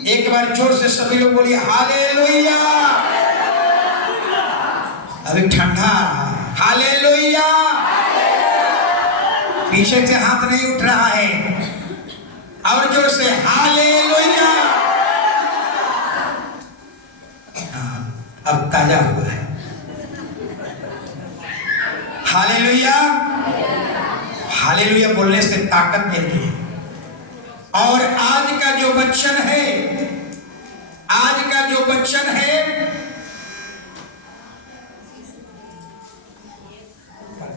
एक बार जोर से सभी लोग बोलिए हालेलुया। अभी ठंडा, हालेलुया। पीछे से हाथ नहीं उठ रहा है, और जोर से हालेलुया। अब ताजा हुआ है। हालेलुया। हालेलुया बोलने से ताकत मिलती है। और आज का जो वचन है, आज का जो वचन है,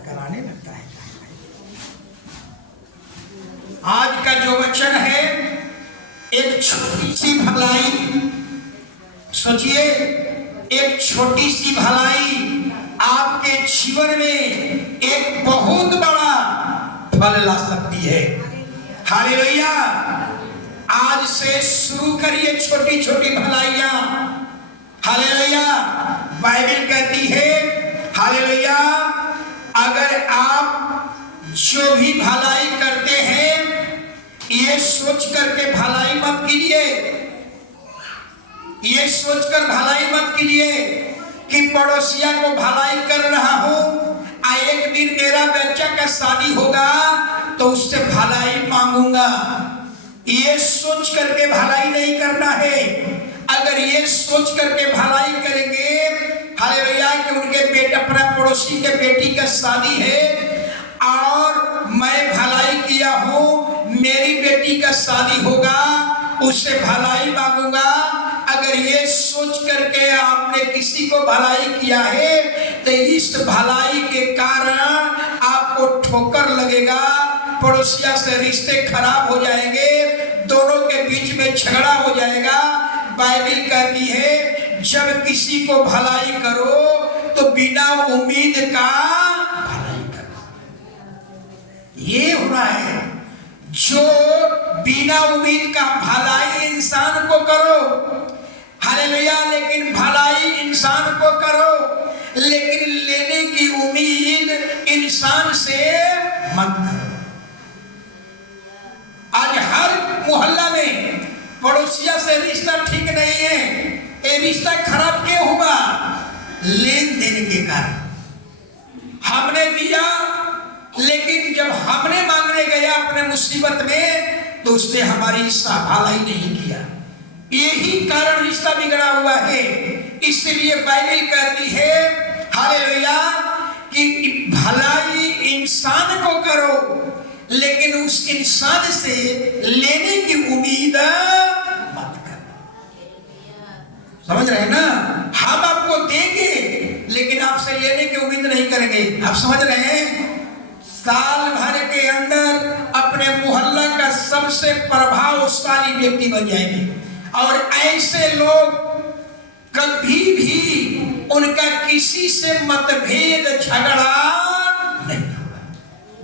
कराने लगता है। आज का जो वचन है, एक छोटी सी भलाई, सोचिए, एक छोटी सी भलाई आपके जीवन में एक बहुत बड़ा फल ला सकती है। हालेलुया। आज से शुरू करिए छोटी छोटी भलाइयां। हालेलुया। बाइबल कहती है, हालेलुया, अगर आप जो भी भलाई करते हैं, ये सोच करके भलाई मत कीजिए, ये सोचकर भलाई मत कीजिए कि पड़ोसिया को भलाई कर रहा हूं, एक दिन मेरा बच्चा का शादी होगा तो उससे भलाई मांगूंगा। ये सोच करके भलाई नहीं करना है। अगर ये सोच करके भलाई करेंगे, हालेलुया, कि उनके बेटे, अपना पड़ोसी के बेटी का शादी है और मैं भलाई किया हूं, मेरी बेटी का शादी होगा, उससे भलाई मांगूंगा। अगर ये सोच करके आपने किसी को भलाई किया है, तो इस भलाई के कारण आपको ठोकर लगेगा, पड़ोसिया से रिश्ते खराब हो जाएंगे, दोनों के बीच में झगड़ा हो जाएगा। बाइबल कहती है, जब किसी को भलाई करो तो बिना उम्मीद का भलाई करो। ये हो रहा है, जो बिना उम्मीद का भलाई इंसान को करो, हालेलुया, लेकिन भलाई इंसान को करो, लेकिन लेने की उम्मीद इंसान से मत करो। आज हर मोहल्ला में पड़ोसिया से रिश्ता ठीक नहीं है। ये रिश्ता खराब क्यों हुआ? लेन देन के कारण। हमने दिया, लेकिन जब हमने मांगने गया अपने मुसीबत में, तो उसने हमारी भलाई नहीं किया। यही कारण रिश्ता बिगड़ा हुआ है। इसलिए बाइबल कहती है, हालेलुया, कि भलाई इंसान को करो, लेकिन उस इंसान से लेने की उम्मीद मत करो। समझ रहे हैं ना? हम आपको देंगे, लेकिन आपसे लेने की उम्मीद नहीं करेंगे। आप समझ रहे हैं? साल भर के अंदर अपने मोहल्ला का सबसे प्रभावशाली व्यक्ति बन जाएंगे, और ऐसे लोग कभी भी उनका किसी से मतभेद, झगड़ा नहीं होगा।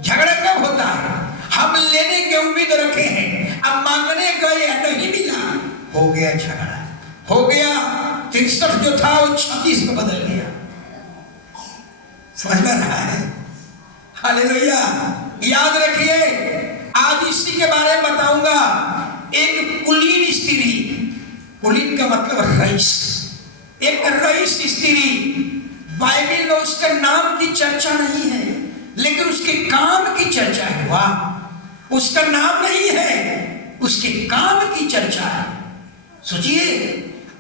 झगड़ा कब होता है? हम लेने की उम्मीद रखे हैं, अब मांगने गए, नहीं मिला, हो गया झगड़ा, हो गया 63 जो था वो 36 में बदल गया। समझ में रहा है? हालेलुया। याद रखिए, आज इसी के बारे में बताऊंगा। एक कुलीन स्त्री, कुलीन का मतलब रईस, एक रईस स्त्री, बाइबल में उसके नाम की चर्चा नहीं है, लेकिन उसके काम की चर्चा है। वाह, उसका नाम नहीं है, उसके काम की चर्चा है। सोचिए,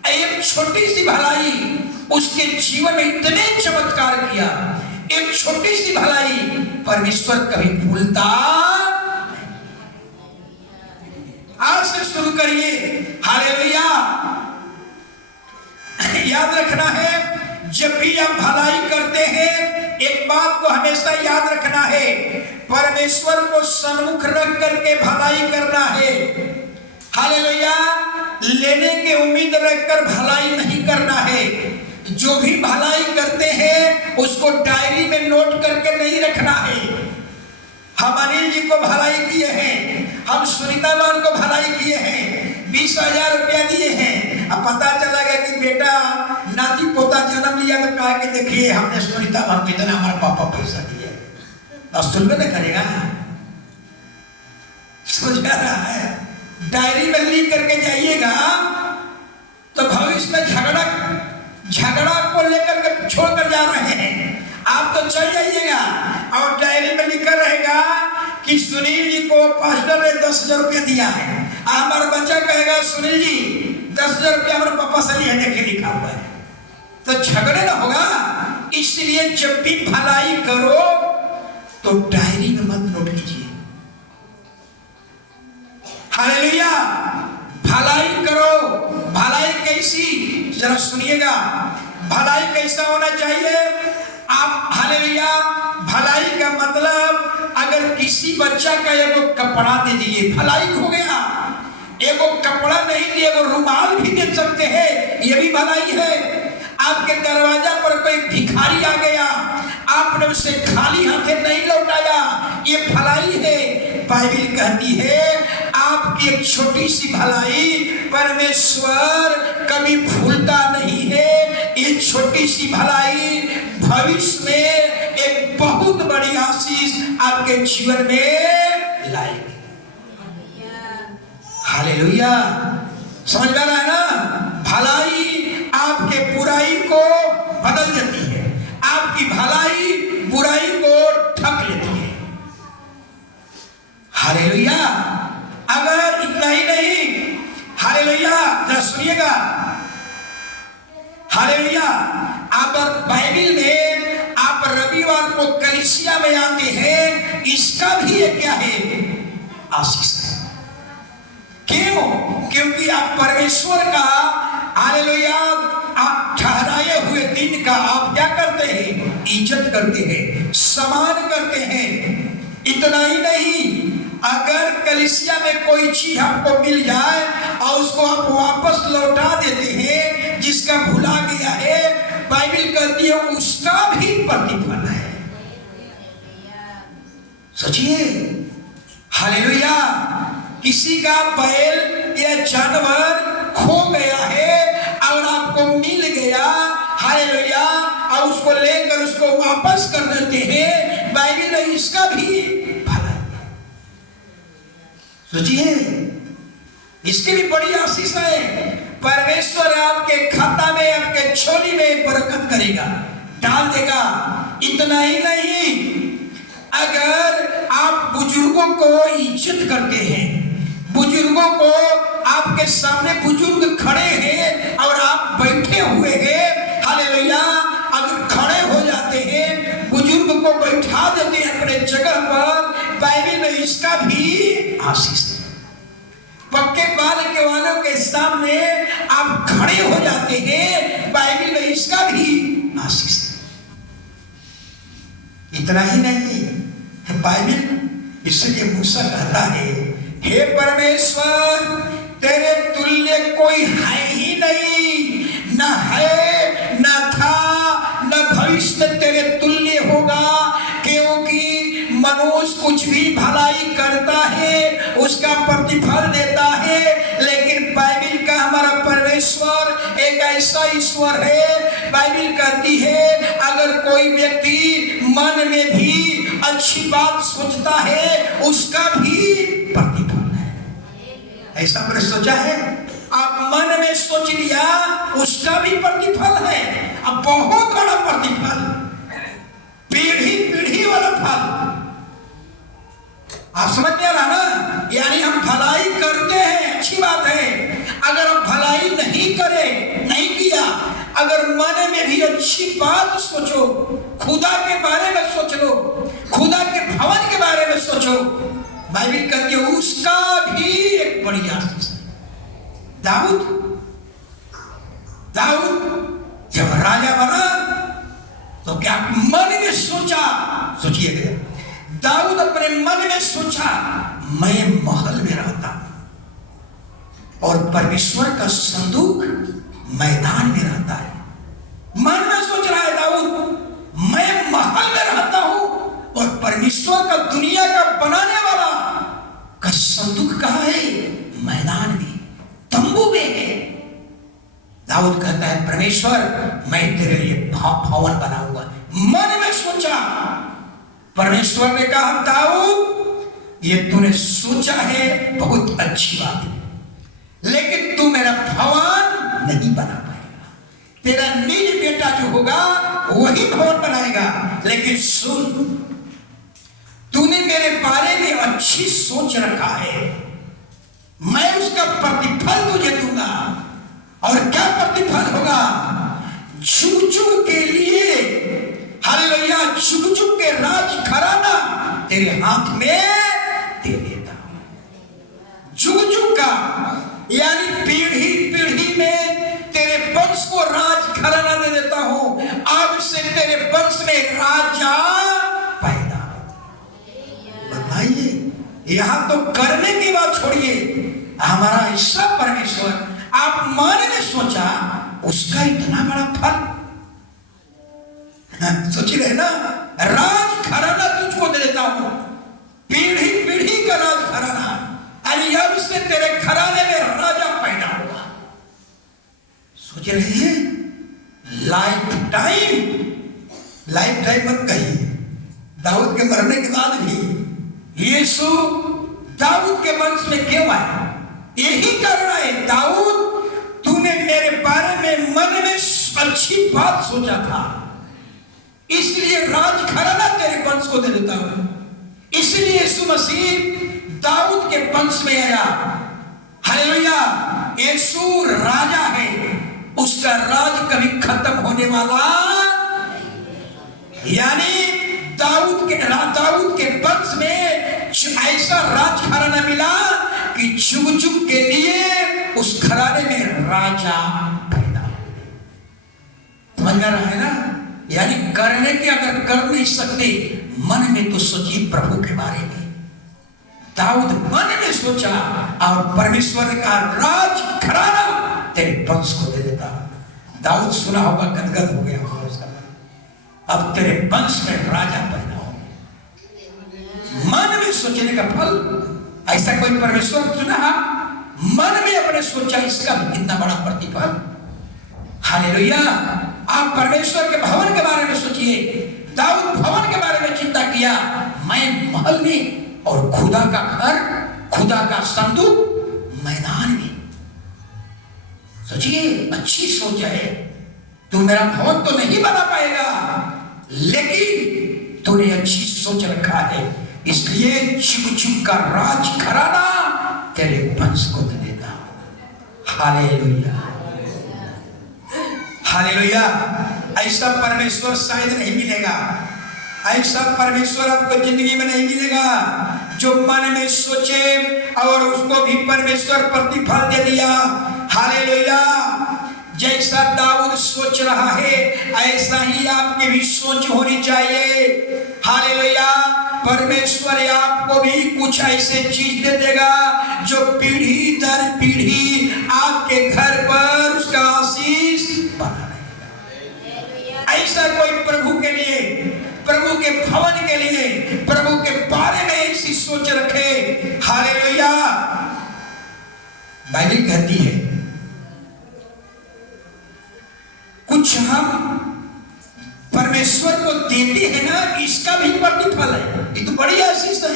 एक छोटी सी भलाई उसके जीवन में इतने चमत्कार किया। एक छोटी सी भलाई परमेश्वर कभी भूलता। आज से शुरू करिए, हालेलुया। याद रखना है, जब भी आप भलाई करते हैं, एक बात को हमेशा याद रखना है, परमेश्वर को सन्मुख रख करके भलाई करना है। हालेलुया। लेने की उम्मीद रखकर भलाई नहीं करना है। जो भी भलाई करते हैं उसको डायरी में नोट करके नहीं रखना है। हम अनिल जी को भलाई किए हैं, हम सुनीता मान को भलाई किए हैं, 20,000 रुपया दिए हैं। अब पता चला गया कि बेटा नाती पोता जन्म लिया, तो कहा कि देखिए हमने सुनीता मान को इतना हमारे पापा पैसा दिए, बस सुन में करेगा। समझ आ रहा है? डायरी में लिख करके जाइएगा भविष्य में झगड़ा को लेकर के छोड़कर जा रहे हैं, आप तो चल जाइएगा और डायरी में लिखा रहेगा कि सुनील जी को पास्टर ने 10,000 रुपया दिया है। हमारा बच्चा कहेगा सुनील जी 10,000 रुपया हमारे पापा से लिया, देखे लिखा हुआ है, तो झगड़े ना होगा। इसलिए जब भी भलाई करो तो डायरी में मत नोट कीजिए। हालेलुया। भलाई करो। भलाई कैसी, जरा सुनिएगा, भलाई कैसा होना चाहिए आप। हालेलुया। भलाई का मतलब अगर किसी बच्चा का एगो कपड़ा दे दिए, भलाई हो गया। एगो कपड़ा नहीं दिए, एगो रुमाल भी दे सकते हैं, ये भी भलाई है। आपके दरवाजा पर कोई भिखारी आ गया, आपने उसे खाली हाथे नहीं लौटाया, ये भलाई है। बाइबिल कहती है आपकी एक छोटी सी भलाई परमेश्वर कभी भूलता नहीं है। ये छोटी सी भलाई भविष्य में एक बहुत बड़ी आशीष आपके जीवन में लाएगी। हालेलुया। समझ में आ रहा है ना? भलाई आपके बुराई को बदल देती है, आपकी भलाई बुराई को ढक लेती है। हालेलुया। अगर इतना ही नहीं, हालेलुया, जरा सुनिएगा, हालेलुया। आप बाइबिल में आप रविवार को कलीसिया में आते हैं, इसका भी एक क्या है, आशीष है। क्यों? क्योंकि आप परमेश्वर का, हालेलुया, आप ठहराए हुए दिन का आप क्या करते हैं, इज्जत करते हैं, सम्मान करते हैं। इतना ही नहीं, अगर कलीसिया में कोई चीज आपको मिल जाए और उसको आप वापस लौटा देते हैं, जिसका भुला गया है, बाइबिल कहती है उसका भी प्रतिफल है। सोचिए, हालेलुया। किसी का बैल या जानवर खो गया है और आपको मिल गया, हालेलुया, और उसको लेकर उसको वापस कर देते हैं, बाइबिल में इसका भी भला है। सोचिए, इसकी भी बड़ी आशीष है। परमेश्वर आपके खाता में, आपके झोली में बरकत करेगा, डाल देगा। इतना ही नहीं, अगर आप बुजुर्गों को इज्जत करते हैं, बुजुर्गों को, आपके सामने बुजुर्ग खड़े हैं और आप बैठे हुए हैं, हालेलुया, अगर खड़े हो जाते हैं, बुजुर्ग को बैठा देते हैं अपने जगह पर, बाइबिल में इसका भी आशीष है। पक्के बाल के वालों के सामने आप खड़े हो जाते हैं, बाइबिल में इसका भी आशीष है। इतना ही नहीं, बाइबिल इसलिए मूसा कहता है, हे परमेश्वर, तेरे तुल्य कोई है ही नहीं, न है, न था, न भविष्य में तेरे तुल्य होगा। क्योंकि मनुष्य कुछ भी भलाई करता है, उसका प्रतिफल देता है, लेकिन बाइबिल का हमारा परमेश्वर एक ऐसा ईश्वर है, बाइबिल कहती है अगर कोई व्यक्ति मन में भी अच्छी बात सोचता है, उसका भी प्रतिफल है। ऐसा आपने सोचा है? आप मन में सोच लिया, उसका भी प्रतिफल है। अब बहुत बड़ा प्रतिफल, पीढ़ी पीढ़ी वाला फल। आप समझ में आ रहा ना? यानी हम भलाई करते हैं, अच्छी बात है। अगर हम भलाई नहीं करें, नहीं किया, अगर मन में भी अच्छी बात सोचो, खुदा के बारे में सोच लो, खुदा के भवन के बारे में सोचो, बाइबिल कहती है उसका भी एक बड़ी आशीष है। दाऊद जब राजा बना तो क्या मन में सोचा, सोचिए, दाऊद अपने मन में सोचा मैं महल में रहता और परमेश्वर का संदूक मैदान में रहता है। मन में सोच रहा है दाऊद, मैं महल में रहता हूं और परमेश्वर का, दुनिया का बनाने वाला का संदूक कहां है? मैदान में, तंबू में है। दाऊद कहता है परमेश्वर, मैं तेरे लिए भवन बनाऊंगा। मन में सोचा, परमेश्वर ने कहा दाऊद, ये तूने सोचा है बहुत अच्छी बात है, लेकिन तू मेरा भवन नहीं बना पाया। होगा वही भवन बनाएगा। लेकिन सुन, तूने मेरे बारे में अच्छी सोच रखा है, मैं उसका प्रतिफल तुझे दूंगा। और क्या प्रतिफल होगा? जुग जुग के लिए, हालेलुया, जुग जुग के राज घराना तेरे हाथ में दे देता हूं। जुग जुग का यानी पीढ़ी पीढ़ी में तेरे वंश को राज घराना दे देता हूं। अब से तेरे वंश में राजा पैदा। बताइए, यहां तो करने की बात छोड़िए, हमारा ऐसा परमेश्वर, आप मन में सोचा उसका इतना बड़ा फल। सोच रहे ना, राज घराना तुझको दे देता हूं, पीढ़ी पीढ़ी का राज घराना। अरे अब से तेरे घराने में राजा पैदा होगा। सोच रहे हैं, लाइफ टाइम मत कहिए, दाऊद के मरने के बाद भी यीशु दाऊद के वंश में क्यों आया? यही कारण है, दाऊद, तूने मेरे बारे में मन में अच्छी बात सोचा था, इसलिए राज घराना तेरे वंश को दे देता हूं। इसलिए यीशु मसीह दाऊद के वंश में आया। हालेलुया, यीशु राजा है, उसका राज कभी खत्म होने वाला, यानी दाऊद के वंश में ऐसा राज घराना मिला कि जुग जुग के लिए उस घराने में राजा पैदा। समझ में रहा है ना? यानी करने के अगर कर नहीं सकते, मन में तो सोचिए प्रभु के बारे में। दाऊद मन में सोचा और परमेश्वर ने कहा राज घराना तेरे वंश को दे देता। दाऊद सुना होगा, गदगद हो गया होगा उसका, अब तेरे वंश में राजा पैदा हो। मन में सोचने का फल, ऐसा कोई परमेश्वर सुना? मन में अपने सोचा, इसका कितना बड़ा प्रतिफल। हालेलुया, आप परमेश्वर के भवन के बारे में सोचिए। दाऊद भवन के बारे में चिंता किया, मैं महल में, और खुदा का घर, खुदा का संदूक मैदान में। सोचिए, अच्छी सोच है। तू मेरा भवन तो नहीं बना पाएगा, लेकिन तूने अच्छी सोच रखा है, इसलिए जुग जुग का राज घराना तेरे वंश को दे देता हूं। Hallelujah, hallelujah. ऐसा परमेश्वर शायद नहीं मिलेगा, ऐसा परमेश्वर आपको जिंदगी में नहीं मिलेगा जो मन में सोचे और उसको भी परमेश्वर प्रतिफल दे दिया। हालेलुया, जैसा दाऊद सोच रहा है ऐसा ही आपकी भी सोच होनी चाहिए। हालेलुया, परमेश्वर आपको भी कुछ ऐसे चीज दे देगा जो पीढ़ी दर पीढ़ी आपके घर पर उसका आशीष बना रहेगा। ऐसा कोई प्रभु के लिए, प्रभु के भवन के लिए, प्रभु के बारे में ऐसी सोच रखे। हालेलुया, बाइबल कहती है कुछ हम परमेश्वर को देते हैं ना, इसका भी प्रतिफल है, ये तो बड़ी आशीष है।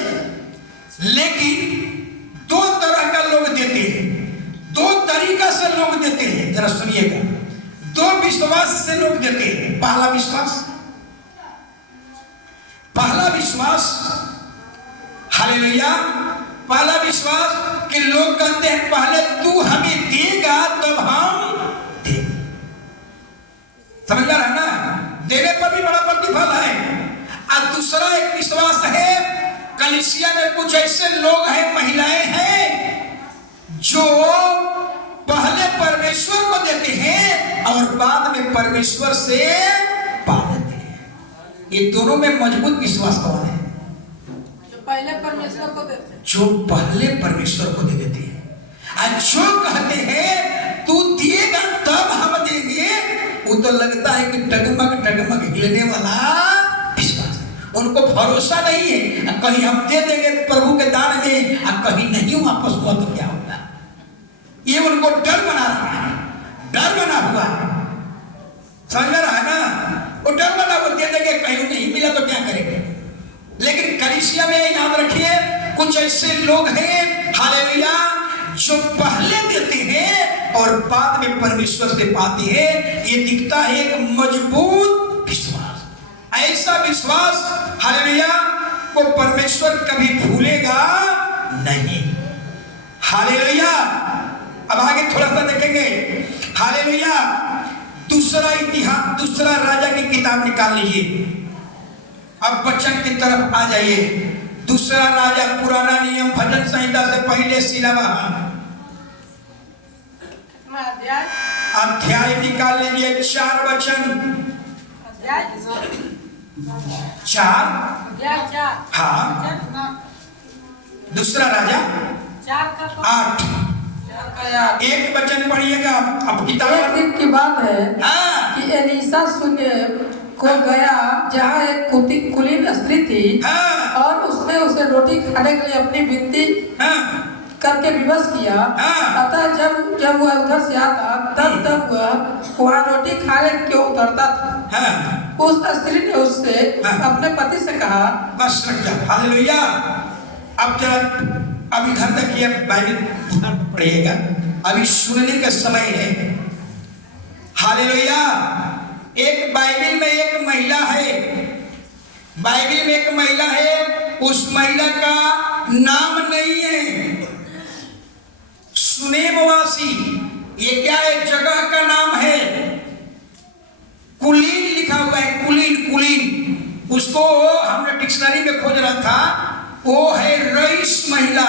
लेकिन दो तरह का लोग देते हैं, दो तरीका से लोग देते हैं। जरा सुनिएगा, दो विश्वास से लोग देते हैं। पहला विश्वास, हालेलुया, पहला विश्वास कि लोग कहते हैं पहले तू हमें देगा तब हम देंगे। समझ रहा है ना? देने पर भी बड़ा प्रतिफल है। और दूसरा एक विश्वास है, कलीसिया में कुछ ऐसे लोग हैं, महिलाएं हैं, जो पहले परमेश्वर को देते हैं और बाद में परमेश्वर से पा लेते हैं। ये दोनों में मजबूत विश्वास कौन है? जो पहले परमेश्वर को देते हैं, जो पहले परमेश्वर को दे देते हैं। और जो कहते हैं तू दिएगा तब हम देंगे, वो तो लगता है कि डगमग डगमग हिलने वाला विश्वास। उनको भरोसा नहीं है, कहीं हम दे देंगे प्रभु के दान में और कहीं नहीं वापस हुआ तो क्या होगा। ये उनको डर बना रहा है, डर बना हुआ है। समझ रहा है ना? वो डर बना, वो दे देंगे, कहीं नहीं मिला तो क्या करेंगे। लेकिन कलीसिया में याद रखिए कुछ ऐसे लोग हैं, हालेलुया, जो पहले देते हैं और बाद में परमेश्वर से पाते हैं, ये दिखता है एक मजबूत विश्वास। ऐसा विश्वास हालेलुया को परमेश्वर कभी भूलेगा नहीं। हालेलुया। अब आगे थोड़ा सा देखेंगे। हालेलुया। दूसरा इतिहास, दूसरा राजा की किताब निकाल लीजिए। अब वचन की तरफ आ जाइए। दूसरा राजा, पुराना नियम भजन संहिता से पहले सिलवहा अध्याय निकाल लीजिए। 4 वचन, 4 हाँ। दूसरा राजा 8 एक वचन पढ़िएगा। अब किताब एक दिन की बात है हाँ। कि एलीशा सुने को गया जहाँ एक कुलीन स्त्री थी हाँ। और उसने उसे रोटी खाने के लिए अपनी विनती हाँ। करके विवश किया। हाँ। अतः जब वह उधर से आता तब वह वहाँ रोटी खाने क्यों उतरता था। हाँ। उस स्त्री ने उससे अपने पति से कहा, बस रख जा। हालेलुया। अब जरा अब इधर तक ये बाइबल पढ़िएगा, अभी सुनने का समय है। हालेलुया। एक बाइबल में एक महिला है, बाइबल में एक महिला है, उस महिला का नाम नहीं है सुनेमवासी। ये क्या है? जगह का नाम है। कुलीन लिखा हुआ है, कुलीन कुलीन। उसको हमने डिक्शनरी में खोज रहा था, वो है रईस महिला।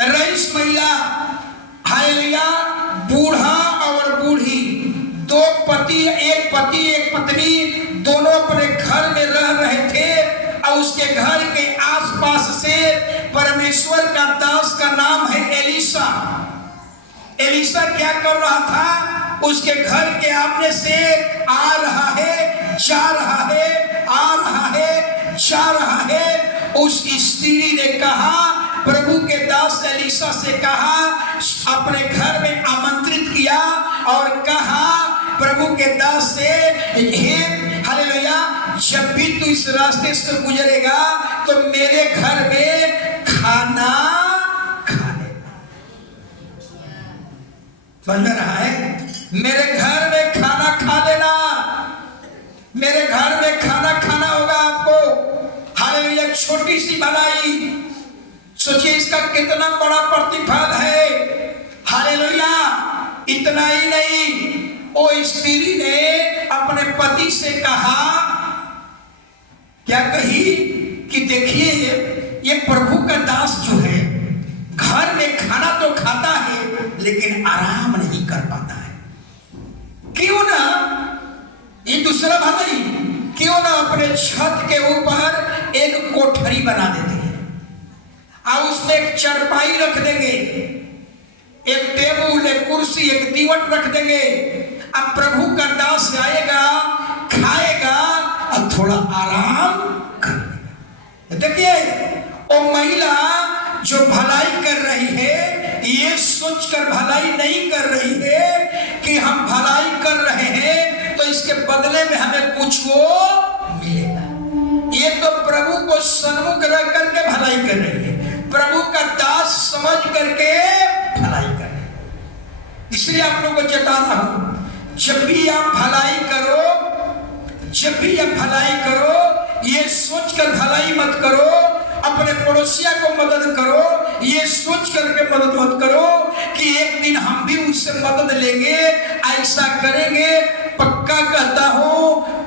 रईस महिला हालेलुया। बूढ़ा और बूढ़ी, 2 पति, एक पत्नी, दोनों अपने घर में रह रहे थे और उसके घर के आसपास से परमेश्वर का दास का नाम है एलीशा। एलीशा क्या कर रहा था? उसके घर के आमने से आ रहा है, जा रहा है, आ रहा है, जा रहा है। उस स्त्री ने कहा, प्रभु के दास एलीशा से कहा, अपने घर में आमंत्रित किया और कहा प्रभु के दास से, हे हालेलुया, जब भी तू इस रास्ते से गुजरेगा तो मेरे घर में खाना खा लेना। समझ में रहा है? मेरे घर में खाना खा लेना, मेरे घर में खाना खाना होगा आपको। हालेलुया। छोटी सी भलाई, सोचिए इसका कितना बड़ा प्रतिफल है। हालेलुया। इतना ही नहीं, ओ स्त्री ने अपने पति से कहा, क्या कही कि देखिए ये प्रभु का दास जो है घर में खाना तो खाता है लेकिन आराम नहीं कर पाता है। क्यों ना ये दूसरा भलाई, क्यों ना अपने छत के ऊपर एक कोठरी बना देते हैं और उसमें एक चरपाई रख देंगे, एक टेबुल, एक कुर्सी, एक दीवट रख देंगे। अब प्रभु का दास आएगा, खाएगा और थोड़ा आराम करेगा। देखिए वो महिला जो भलाई कर रही है, ये सोचकर भलाई नहीं कर रही है कि हम भलाई कर रहे हैं तो इसके बदले में हमें कुछ वो मिलेगा। ये तो प्रभु को सन्मुख रख करके भलाई कर रही है, प्रभु का दास समझ करके भलाई कर रही है। इसलिए आप लोगों को चेता रहा हूं, जब भी आप भलाई करो, जब भी आप भलाई करो, ये सोचकर भलाई मत करो, अपने पड़ोसिया को मदद करो, ये सोच करके मदद मत करो कि एक दिन हम भी उससे मदद लेंगे, ऐसा करेंगे, पक्का कहता हूं,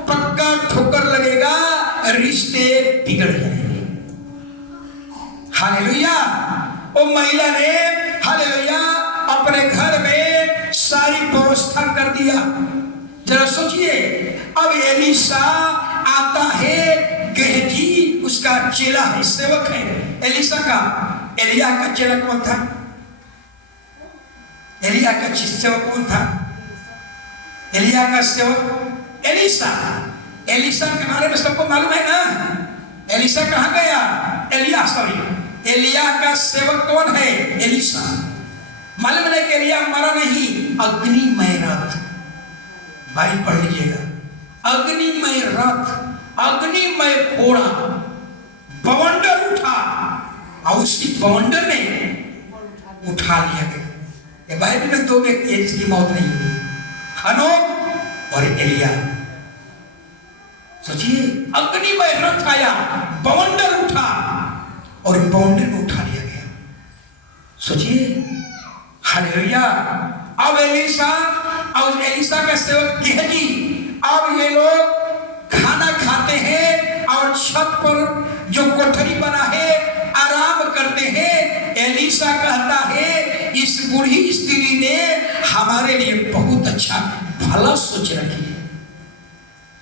पक्का ठोकर लगेगा, रिश्ते बिगड़ जाएंगे। हालेलुया। वो महिला ने हालेलुया अपने घर में सारी व्यवस्था कर दिया। जरा सोचिए, अब एलीशा आता है, गेहजी उसका चेला है, सेवक है एलीशा का। एलिया का चेला कौन था? एलिया का सेवक कौन था? एलिया का सेवक एलीशा। एलीशा के बारे में सबको मालूम है ना? एलीशा कहाँ गया? एलिया का सेवक कौन है? एलीशा। मालूम नहीं कि एलिया मरा नहीं, अग्निमय रथ, भाई पढ़ लीजिएगा, अग्निमय रथ, अग्निमय घोड़ा, बवंडर उठा और उसी बवंडर ने उठा लिया गया। ये बाइबल में 2 व्यक्ति है जिसकी मौत नहीं हुई, हनोक और एलिया। सोचिए, अग्निमय रथ आया, बवंडर उठा और बवंडर को उठा लिया गया। सोचिए, हालेलुया। अब एलिशा और एलिशा का सेवक गेहजी, अब ये लोग खाना खाते हैं और छत पर जो कोठरी बना है आराम करते हैं। एलिशा कहता है, इस बूढ़ी स्त्री ने हमारे लिए बहुत अच्छा भला सोच रखी है,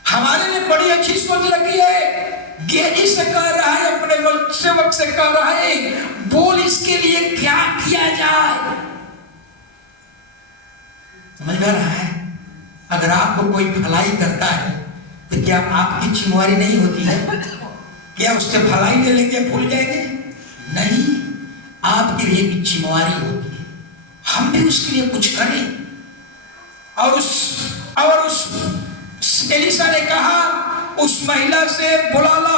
हमारे लिए बड़ी अच्छी सोच रखी है। गेहजी से कह रहा है, अपने सेवक से कह रहा है, बोल इसके लिए क्या किया जाए। समझ में रहा है? अगर आपको कोई भलाई करता है तो क्या आपकी चिंगारी नहीं होती है? क्या उससे भलाई ले लेंगे, भूल जाएंगे? नहीं, आपके लिए भी चिंगारी होती है। हम भी उसके लिए कुछ करें। और उस एलिशा ने कहा, उस महिला से बुला लो,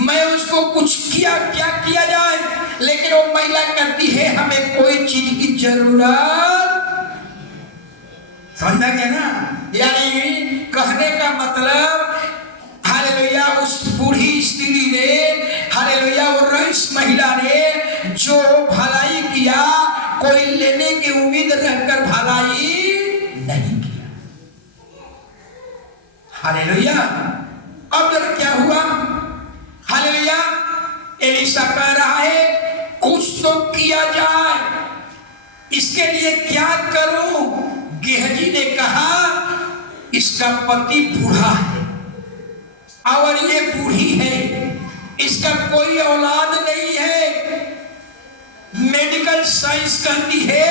मैं उसको कुछ क्या किया जाए। लेकिन वो महिला कहती है, हमें कोई चीज की जरूरत। समझ में गया ना? यानी कहने का मतलब, हालेलुया, उस बूढ़ी स्त्री ने, हालेलुया, और इस महिला ने जो भलाई किया, कोई लेने की उम्मीद रखकर भलाई नहीं किया। हालेलुया। अब जरा क्या हुआ? हालेलुया, एलिशा कह रहा है, कुछ तो किया जाए, इसके लिए क्या करूं? गेहजी ने कहा, इसका पति बूढ़ा है और ये बूढ़ी है, इसका कोई औलाद नहीं है। मेडिकल साइंस कहती है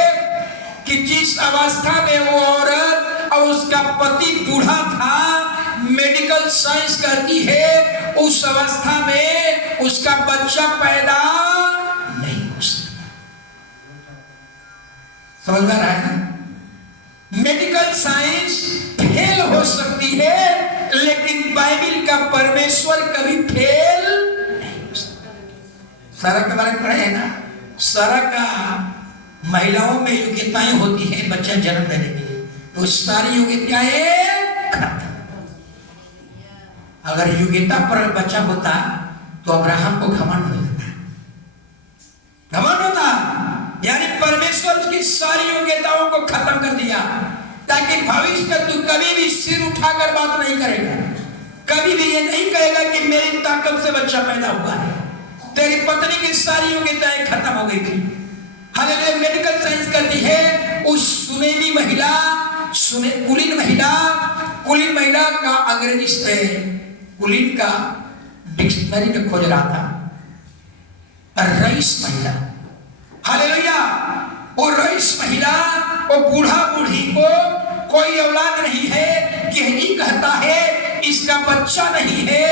कि जिस अवस्था में वो औरत और उसका पति बूढ़ा था, मेडिकल साइंस कहती है उस अवस्था में उसका बच्चा पैदा नहीं हो सकता। समझ में रहा है ना? मेडिकल साइंस फेल हो सकती है, लेकिन बाइबल का परमेश्वर कभी फेल नहीं हो सकता। सारा के बारे में पढ़े है ना? सारा का महिलाओं में योग्यताएं होती हैं बच्चा जन्म देने के लिए, तो सारी योग्यताएं खत्म। अगर योग्यता पर बच्चा होता तो अब्राहम को घमंड हो जाता, घमंड होता। यानी परमेश्वर उसकी सारी योग्यताओं को खत्म कर दिया, ताकि भविष्य में तू कभी भी सिर उठाकर बात नहीं करेगा, कभी भी ये नहीं कहेगा कि मेरी ताकत से बच्चा पैदा हुआ है। तेरी पत्नी की सारी योग्यताएं खत्म हो गई थी। हालेलुया। मेडिकल साइंस कहती है उस सुनेली महिला, कुलीन महिला का अंग्रेजी से कुलीन का डिक्शनरी में खोज रहा था, रईस महिला। हालेलुया। वो रईस महिला, वो बूढ़ा बूढ़ी को कोई औलाद नहीं है। गेहजी कहता है, इसका बच्चा नहीं है,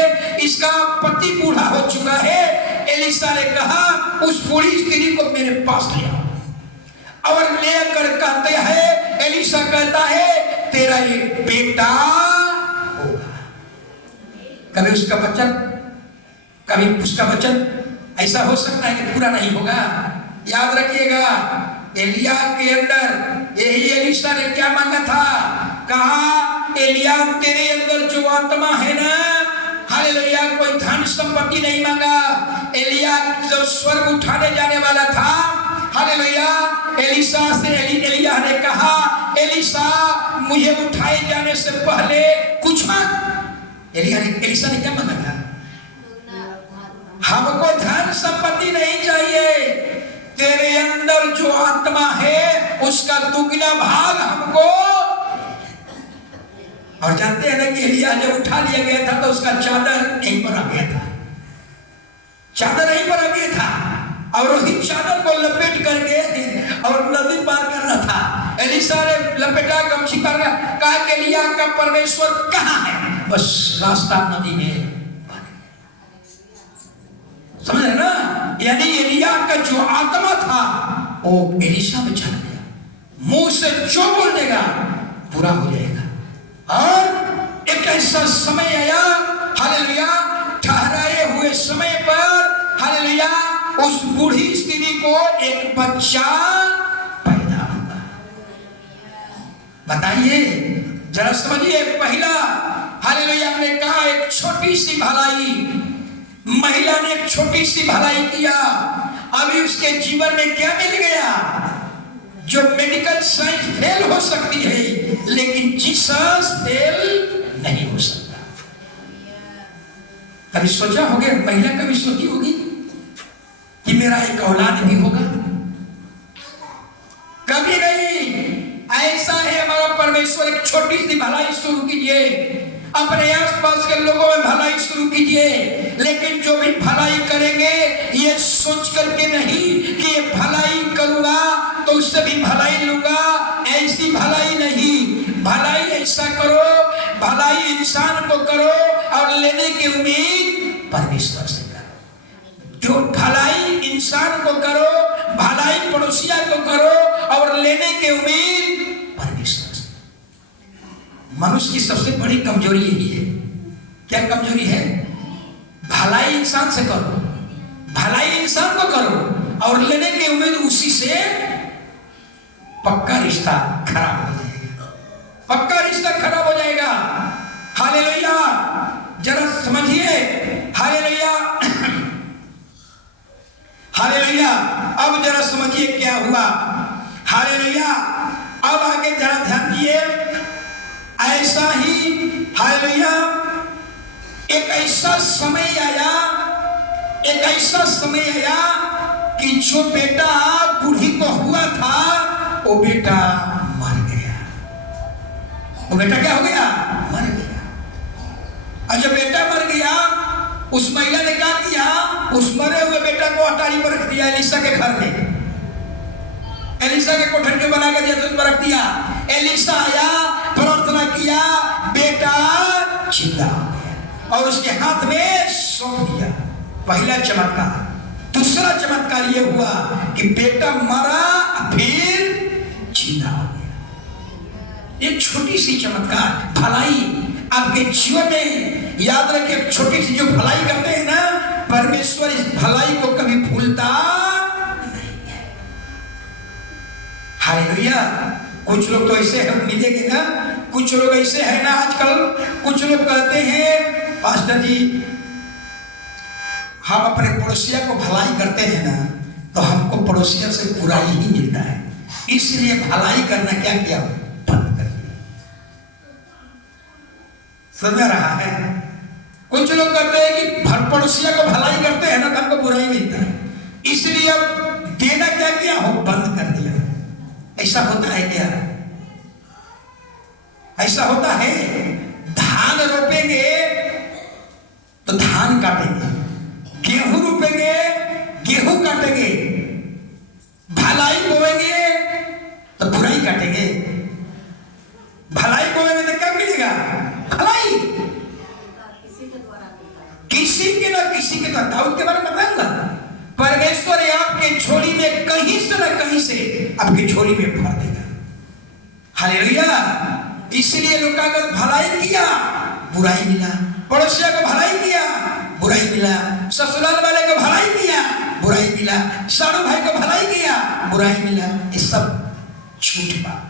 इसका पति बूढ़ा हो चुका है। एलिशा ने कहा, उस बूढ़ी स्त्री को मेरे पास ले आओ। और लेकर कहते हैं, एलिशा कहता है, तेरा एक बेटा होगा। कभी उसका वचन ऐसा हो सकता है कि पूरा नहीं होगा। याद रखिएगा, एलिया के अंदर यही एलिशा ने क्या मांगा था? कहा, एलिया तेरे अंदर जो आत्मा है ना, हालेलुया, कोई धन संपत्ति नहीं मांगा। एलिया जब स्वर्ग उठाने जाने वाला था, हालेलुया, एलिशा से एलिया ने कहा, एलिशा मुझे उठाए जाने से पहले कुछ मांग। एलिशा ने क्या मांगा था? हमको धन संपत्ति नहीं चाहिए, तेरे अंदर जो आत्मा है उसका दुगना भाग हमको। और जानते हैं ना कि एलिया जब उठा लिया गया था तो उसका चादर यहीं पर आ गया था, चादर यहीं पर आ गया था, और वही चादर को लपेट करके और नदी पार कर रहा था। एलिशा ने लपेटा, गमछी कर रहा, कहा कि एलिया का परमेश्वर कहाँ है? बस रास्ता नदी में। समझ रहे ना? यानी एलिया का जो आत्मा था वो एलिशा में चला गया। मुंह से जो बोल देगा पूरा हो जाएगा। और एक ऐसा समय आया, हालेलुया, ठहराए हुए समय पर, हालेलुया, उस बूढ़ी स्त्री को एक बच्चा पैदा होगा। बताइए जरा समझिए। पहला हालेलुया हमने कहा एक छोटी सी भलाई, महिला ने एक छोटी सी भलाई किया, अभी उसके जीवन में क्या मिल गया? जो मेडिकल साइंस फेल हो सकती है लेकिन जीसस फेल नहीं हो सकता। कभी सोचा होगा, महिला कभी सोची होगी कि मेरा एक औलाद भी होगा? कभी नहीं। ऐसा है हमारा परमेश्वर। एक छोटी सी भलाई शुरू कीजिए, अपने आसपास के लोगों में भलाई शुरू कीजिए, लेकिन जो भी भलाई करेंगे ये सोच करके नहीं कि ये भलाई करूंगा तो उससे भी भलाई लूंगा, ऐसी भलाई नहीं। भलाई ऐसा करो, भलाई इंसान को करो और लेने की उम्मीद परमेश्वर से करो। जो भलाई इंसान को करो, भलाई पड़ोसिया को करो और लेने की उम्मीद परमेश्वर से। मनुष्य की सबसे बड़ी कमजोरी यही है। क्या कमजोरी है? भलाई इंसान से करो, भलाई इंसान को करो और लेने की उम्मीद उसी से, पक्का रिश्ता खराब हो जाएगा, पक्का रिश्ता खराब हो जाएगा। हालेलुया, जरा समझिए। Hallelujah, hallelujah. अब जरा समझिए क्या हुआ। हालेलुया, अब आगे जरा ध्यान दिए। ऐसा ही हालेलुया एक ऐसा समय आया, एक ऐसा समय आया कि जो बेटा बूढ़ी को हुआ था वो बेटा मर गया। वो बेटा क्या हो गया? मर गया। और जब बेटा मर गया, उस महिला ने क्या किया? उस मरे हुए बेटा को अटारी पर रख दिया एलिशा के घर में। एलिशा के कोठरी में बना के जैतून पर रख दिया। एलिशा आया, प्रार्थना किया, बेटा जिंदा हो गया और उसके हाथ में सौंप दिया। पहला चमत्कार। दूसरा चमत्कार ये हुआ कि बेटा मरा फिर जिंदा हो गया। एक छोटी सी चमत्कार, भलाई आपके जीवन में याद रखिए। छोटी सी जो भलाई करते हैं ना, परमेश्वर इस भलाई को कभी भूलता नहीं है। हालेलुया। कुछ लोग तो ऐसे हैं, मिलेंगे ना, कुछ लोग ऐसे हैं ना आजकल, कुछ लोग कहते हैं पास्टर जी हम अपने पड़ोसिया को भलाई करते हैं ना तो हमको पड़ोसिया से बुराई ही मिलता है, इसलिए भलाई करना क्या किया? बंद कर दिया। समझ रहा है? कुछ लोग कहते हैं कि पड़ोसिया को भलाई करते हैं ना तो हमको बुराई मिलता है, इसलिए अब देना क्या किया हो? बंद कर दिया। ऐसा होता है क्या? ऐसा होता है। धान रोपेंगे तो धान काटेंगे, गेहूं रोपेंगे गेहूं काटेंगे, भलाई बोएंगे तो बुराई काटेंगे। भलाई बोएंगे तो क्या मिलेगा? भलाई। किसी के ना किसी के द्वारा, दाऊद के बारे में बताऊंगा। परमेश्वर आपके झोली में कहीं से न कहीं से आपकी झोली में भर देगा। हालेलुया। इसलिए लोग अगर भलाई किया बुराई मिला, पड़ोसिया को भलाई किया बुराई मिला, ससुराल वाले को भलाई किया बुराई मिला, साड़ू भाई को भलाई किया बुराई मिला। ये सब झूठ बात।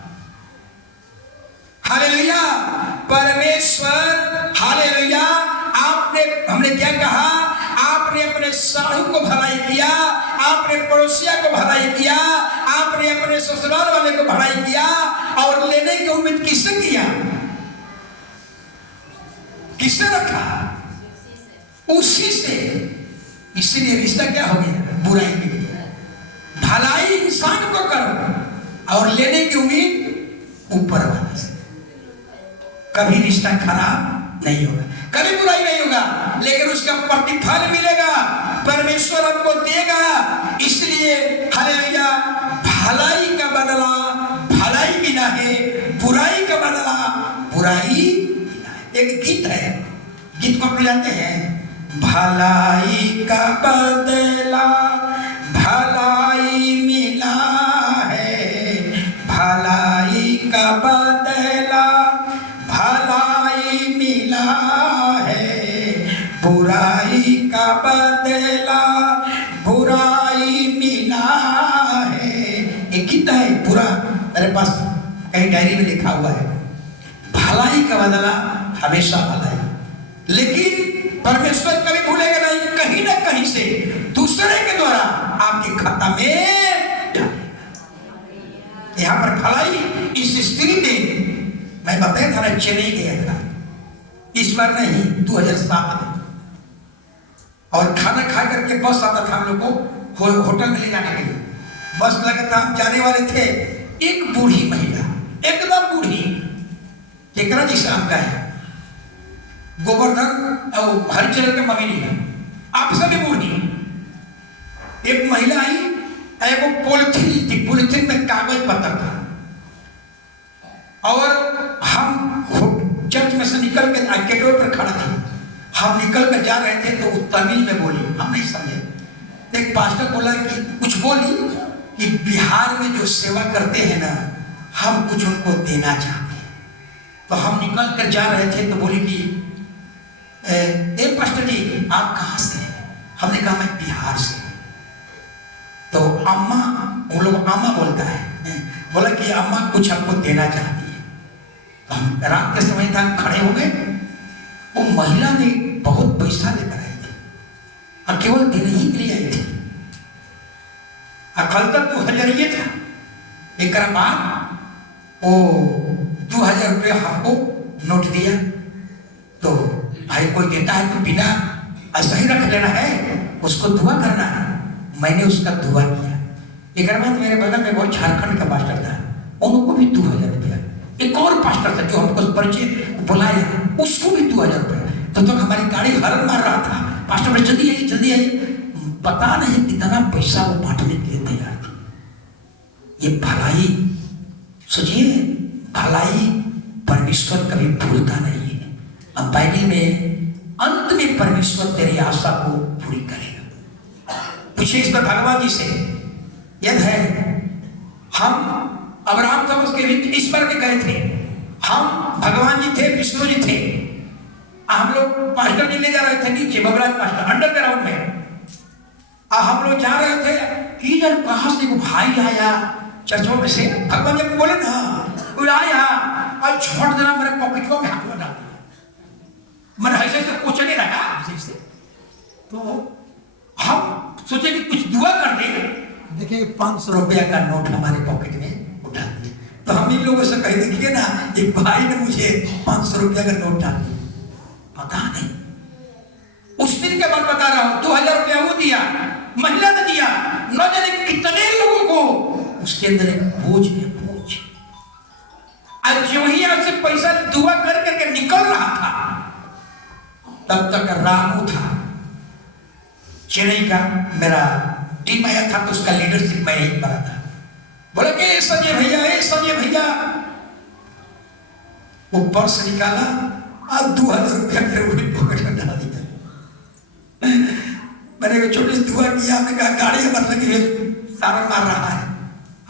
हालेलुया। परमेश्वर, हालेलुया, आपने, हमने क्या कहा? आपने अपने साड़ू को भलाई किया, आपने पड़ोसिया को भलाई किया, आपने अपने ससुराल वाले को भलाई किया और लेने की उम्मीद किससे किया? किससे रखा? उसी से। इसलिए रिश्ता क्या हो गया? बुराई में गया। भलाई इंसान को करो और लेने की उम्मीद ऊपर वाले से, कभी रिश्ता खराब नहीं होगा, कभी बुराई नहीं होगा, लेकिन उसका प्रतिफल मिलेगा, परमेश्वर हमको देगा। इसलिए हालेलुया, भलाई का बदला भलाई बिना है, बुराई का बदला बुराई बिना है। एक गीत है, गीत को आप जानते हैं? भलाई का बदला भलाई मिला है, भलाई का बदला भलाई मिला है, बुराई का बदला बुराई मिला है। एक गीत है पूरा मेरे पास कहीं डायरी में लिखा हुआ है, भलाई का बदला हमेशा भलाई। लेकिन परमेश्वर कभी भूलेगा नहीं, कहीं ना कहीं से दूसरे के द्वारा आपके खाता में डालेगा। यहां पर भलाई इस स्त्री ने, मैं बताया था ना, चेन्नई गया था इस बार नहीं, 2007 में, और खाना खा करके बस आता था हम लोग को होटल में ले जाने के लिए। बस लगा था, हम जाने वाले थे। एक बूढ़ी महिला, एकदम बूढ़ी, केकरा जी शाम का है, गोवर्धन और हरिचरण के मम्मी है, आप सभी बूढ़ी। एक महिला आई, वो पॉलिथीन थी, पॉलिथीन में कागज पत्र था, और हम चर्च में से निकल के गेटवे पर खड़ा थे। हम निकल कर जा रहे थे तो वो तमिल में बोली, हम नहीं समझे। एक पास्टर बोला कि कुछ बोली कि बिहार में जो सेवा करते हैं ना, हम कुछ उनको देना चाहते हैं। तो हम निकल कर जा रहे थे तो बोली कि ए पास्टर जी आप कहाँ से हैं? हमने कहा मैं बिहार से। तो अम्मा, वो लोग अम्मा बोलता है, बोला कि अम्मा कुछ हमको देना चाहती है। तो हम रात के समय था, खड़े हो गए। वो महिला ने बहुत पैसा लेकर आई थी और केवल देने ही के लिए आई थी। कल तक 2000 ये था, एक बाद वो 2000 रुपये हमको नोट दिया। तो भाई कोई देता है तो बिना ऐसा ही रख लेना है, उसको दुआ करना है। मैंने उसका दुआ किया। एक बाद मेरे बगल में बहुत झारखंड का पास्टर था, उनको भी 2000 रुपया। एक और पास्टर था जो हमको परिचय बुलाया, उसको भी 2000 रुपया। तो हमारी गाड़ी हरन मार रहा था, पास्टर भाई जल्दी आइए जल्दी आइए। पता नहीं कितना पैसा वो बांटने के लिए तैयार थी। ये भलाई, सोचिए, भलाई परमेश्वर कभी भूलता नहीं है। अब बाइबल में अंत में परमेश्वर तेरी आशा को पूरी करेगा। पूछे इस पर भगवान जी से, यद है हम अब्राहम था उसके ईश्वर के गए थे, हम भगवान जी थे, विष्णु जी थे। हम लोग पास्टर जी ले जा रहे थे नीचे, बबराज पास्टर अंडरग्राउंड में। हम लोग जा रहे थे, इधर कहां से भाई आया चर्चों में से, भगवान जी बोले ना, वो आया और छोड़ देना मेरे पॉकेट में हाथ में डाल दिया। मैंने ऐसे से कुचले लगा से। तो हम सोचे कि कुछ दुआ कर दे। देखिए 500 रुपया का नोट हमारे पॉकेट में उठा दिया। तो हम इन लोगों से कहे, देखिए ना, एक भाई ने मुझे 500 रुपया का नोट डाल दिया। पता नहीं, उस दिन के बाद बता रहा हूं, 2000 रुपया वो दिया, महिला ने दिया, न जाने कितने लोगों को उसके अंदर एक बोझ है, बोझ। आज जो ही आपसे पैसा दुआ कर करके निकल रहा था, तब तक रामू था, चेन्नई का, मेरा टीम आया था, तो उसका लीडरशिप मैं ही बना था। बोला कि संजय भैया, वो पर्स निकाला और 2000 रुपया मेरे पॉकेट में डाल दिया। मैंने छोटी सी दुआ किया, हमने कहा गाड़ी हमारे लगी है, सारा मार रहा है,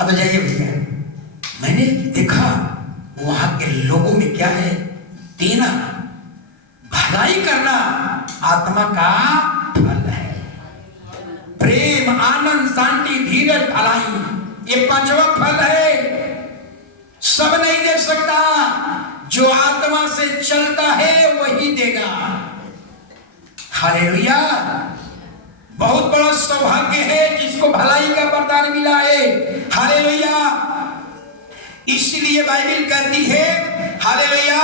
अब जाइए भैया। मैंने देखा वहां के लोगों में क्या है, देना, भलाई करना आत्मा का फल है। प्रेम, आनंद, शांति, धीरज, भलाई, ये 5वां फल है। सब नहीं दे सकता, जो आत्मा से चलता है वही देगा। हालेलुया। बहुत बड़ा सौभाग्य है जिसको भलाई का वरदान मिला है। हालेलुया। इसलिए बाइबल कहती है, हालेलुया,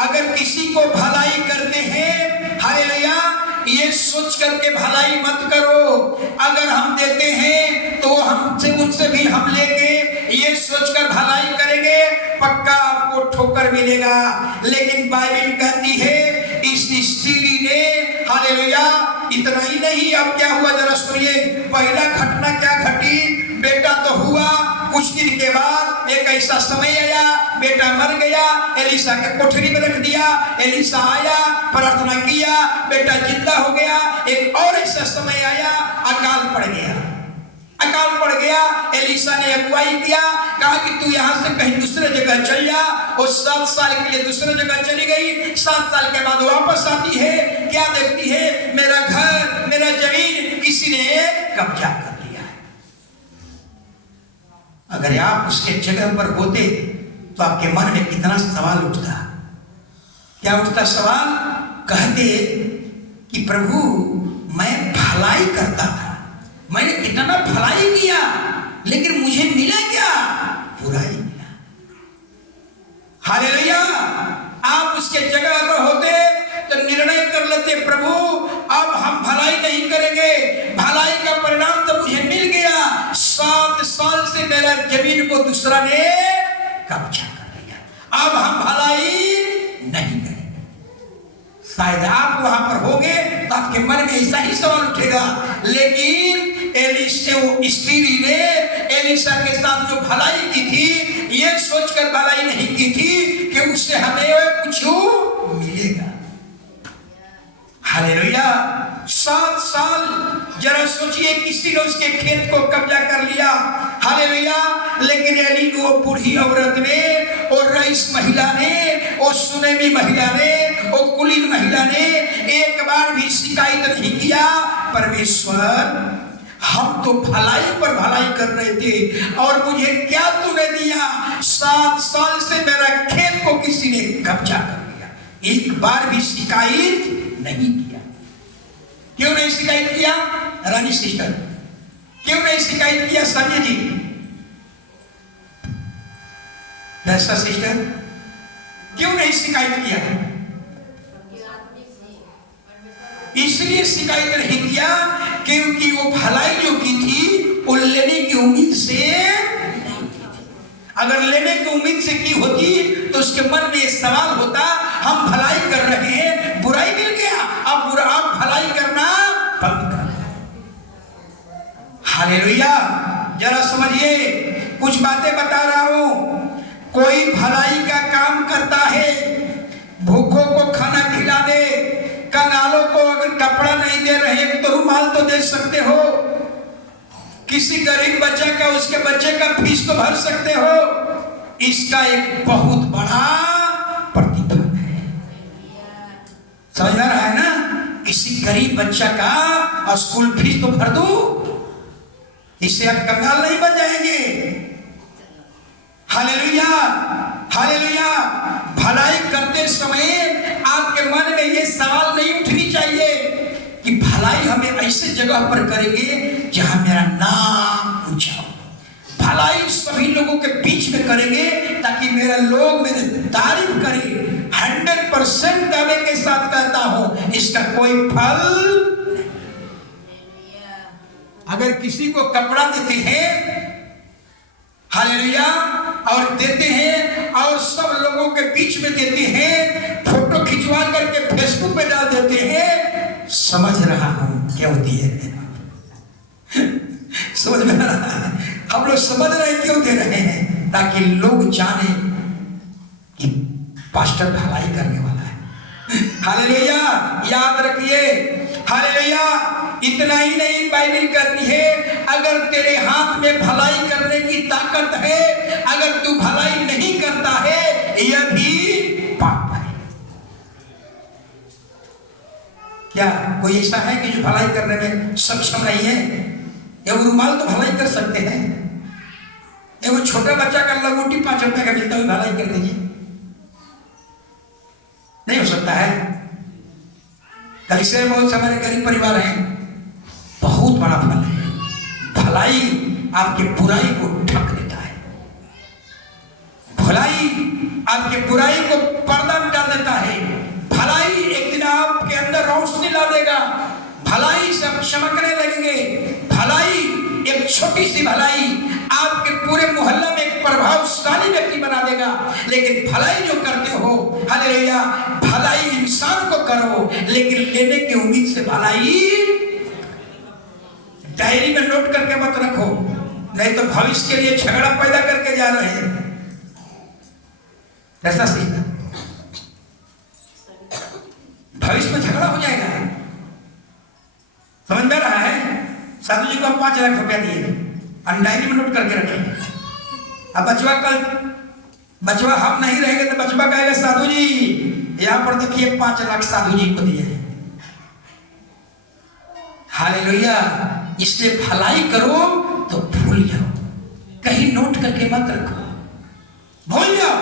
अगर किसी को भलाई करते हैं, हालेलुया, ये सोच करके भलाई मत करो, अगर हम देते हैं तो हमसे उनसे भी हम लेंगे, ये सोचकर भलाई करेंगे, पक्का आपको ठोकर मिलेगा। लेकिन बाइबल कहती है, इस स्त्री ने, हालेलुया, इतना ही नहीं, अब क्या हुआ जरा सुनिए। पहला घटना क्या घटी, बेटा तो हुआ, कुछ दिन के बाद एक ऐसा समय आया, बेटा मर गया, एलिसा के कोठरी में रख दिया। एलिसा आया, प्रार्थना किया, बेटा जिंदा हो गया। एक और ऐसा समय आया, अकाल पड़ गया। अकाल पड़ गया, एलिसा ने अगुवाई किया, कहा कि तू यहाँ से कहीं दूसरे जगह चल जा। वो 7 साल के लिए दूसरे जगह चली गई। 7 साल के बाद वापस आती है, क्या देखती है, मेरा घर, मेरा जमीन किसी ने कब्जा कर लिया है। अगर आप उसके जगह पर होते तो आपके मन में कितना सवाल उठता। क्या उठता सवाल? कहते कि प्रभु मैं भलाई करता था, मैंने कितना भलाई किया, लेकिन मुझे मिला क्या? बुराई मिला। हालेलुया। आप उसके जगह पर होते तो निर्णय कर लेते, प्रभु अब हम भलाई नहीं करेंगे, भलाई का परिणाम तो मुझे मिल गया, 7 साल से मेरा जमीन को दूसरा ने कब्जा कर लिया, अब हम भलाई नहीं करेंगे। शायद आप वहां पर होंगे तो आपके मन में ऐसा ही सवाल उठेगा। लेकिन वो स्त्री ने एलिशा के साथ जो भलाई की थी, ये सोचकर भलाई नहीं की थी कि उससे हमें कुछ मिलेगा। हालेलुया। 7 साल, जरा सोचिए, किसी ने उसके खेत को कब्जा कर लिया। हालेलुया। लेकिन एली वो बूढ़ी औरत ने, और रईस महिला ने, और सुनेमी महिला ने, और कुलीन महिला ने एक बार भी शिकायत नहीं किया, परमेश्वर हम तो भलाई पर भलाई कर रहे थे और मुझे क्या तूने दिया? 7 साल से मेरा खेत को किसी ने कब्जा कर लिया। एक बार भी शिकायत नहीं किया। क्यों नहीं शिकायत किया रानी सिस्टर? क्यों नहीं शिकायत किया संजय जी? ऐसा सिस्टर क्यों नहीं शिकायत किया? इसलिए शिकायत नहीं किया क्योंकि वो भलाई जो की थी वो लेने की उम्मीद से, अगर लेने की उम्मीद से की होती तो उसके मन में ये सवाल होता, हम भलाई कर रहे हैं, बुराई मिल गया, अब भलाई करना बंद कर। हालेलुया। जरा समझिए, कुछ बातें बता रहा हूं। कोई भलाई का काम करता है, भूखों को खाना खिला दे, कंगालों को अगर कपड़ा नहीं दे रहे तो रुमाल तो दे सकते हो, किसी गरीब बच्चे का, उसके बच्चे का फीस तो भर सकते हो, इसका एक बहुत बड़ा प्रतिफल है। समझ में रहा है ना? किसी गरीब बच्चा का स्कूल फीस तो भर दो, इससे आप कंगाल नहीं बन जाएंगे। हालेलुया। हालेलुया। भलाई करते समय आपके मन में ये सवाल नहीं उठनी चाहिए कि भलाई हमें ऐसे जगह पर करेंगे जहां मेरा नाम ऊंचा हो। भलाई सभी लोगों के बीच में करेंगे ताकि मेरा लोग मेरे तारीफ करें। 100% दावे के साथ कहता हूं, इसका कोई फल। अगर किसी को कपड़ा देते हैं, हालेलुया, और देते हैं और सब लोगों के बीच में देते हैं, फोटो खिंचवा करके फेसबुक पे डाल देते हैं, समझ रहा हूं क्यों दिए। समझ में आ रहा है? हम लोग समझ रहे हैं क्यों दे रहे हैं, ताकि लोग जाने कि पास्टर भलाई करने वाला है। हालेलुया। याद रखिए, हालेलुया। इतना ही नहीं, बाइबल कहती है अगर तेरे हाथ में भलाई करने की ताकत है, अगर तू भलाई नहीं करता है, यह भी पाप है। क्या कोई ऐसा है कि जो भलाई करने में सक्षम नहीं है? एवं रुमाल तो भलाई कर सकते हैं, एवं छोटा बच्चा का लंगोटी 5 रुपए का मिलता हुआ भलाई कर दीजिए, नहीं हो सकता है। कैसे बहुत से हमारे गरीब परिवार हैं, बहुत बड़ा फल है। भलाई आपके बुराई को ढक देता है, भलाई आपके बुराई को पर्दा मिटा देता है। भलाई एक दिन आपके अंदर रोशनी ला देगा, भलाई सब चमकने लगेंगे। भलाई, एक छोटी सी भलाई आपके पूरे मोहल्ला में एक प्रभावशाली व्यक्ति बना देगा। लेकिन भलाई जो करते हो, हालेलुया, भलाई इंसान को करो, लेकिन लेने की उम्मीद से भलाई डायरी में नोट करके मत रखो, नहीं तो भविष्य के लिए झगड़ा पैदा करके जा रहे हैं। ऐसा सीखना, भविष्य में झगड़ा हो जाएगा। समझ में रहा है? साधु जी को हम 5 लाख रुपया दिए, डायरी में नोट करके रखें। अब बचवा हम नहीं रहेंगे तो बचवा कहेगा साधु जी यहां पर देखिए 5 लाख साधु जी को दिए। हालेलुया। इसलिए भलाई करो तो भूल जाओ, कहीं नोट करके मत रखो, भूल जाओ।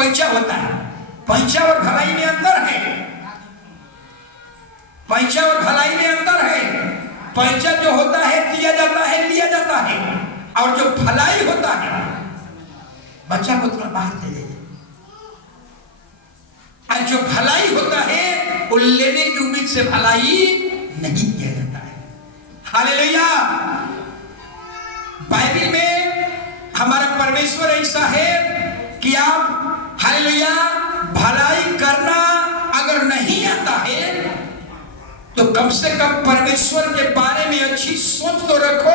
पैंचा होता है। पैंचा और भलाई में अंतर है। पैंचा और भलाई में अंतर है। पैंचा जो होता है दिया जाता है, लिया जाता है, और जो भलाई होता है, बच्चा को थोड़ा बाहर दे दे, और जो भलाई होता है वो लेने की उम्मीद से भलाई नहीं किया जाता है। हालेलुया। बाइबल में हमारा परमेश्वर ऐसा है कि आप हालेलुया भलाई करना अगर नहीं आता है तो कम से कम परमेश्वर के बारे में अच्छी सोच तो रखो।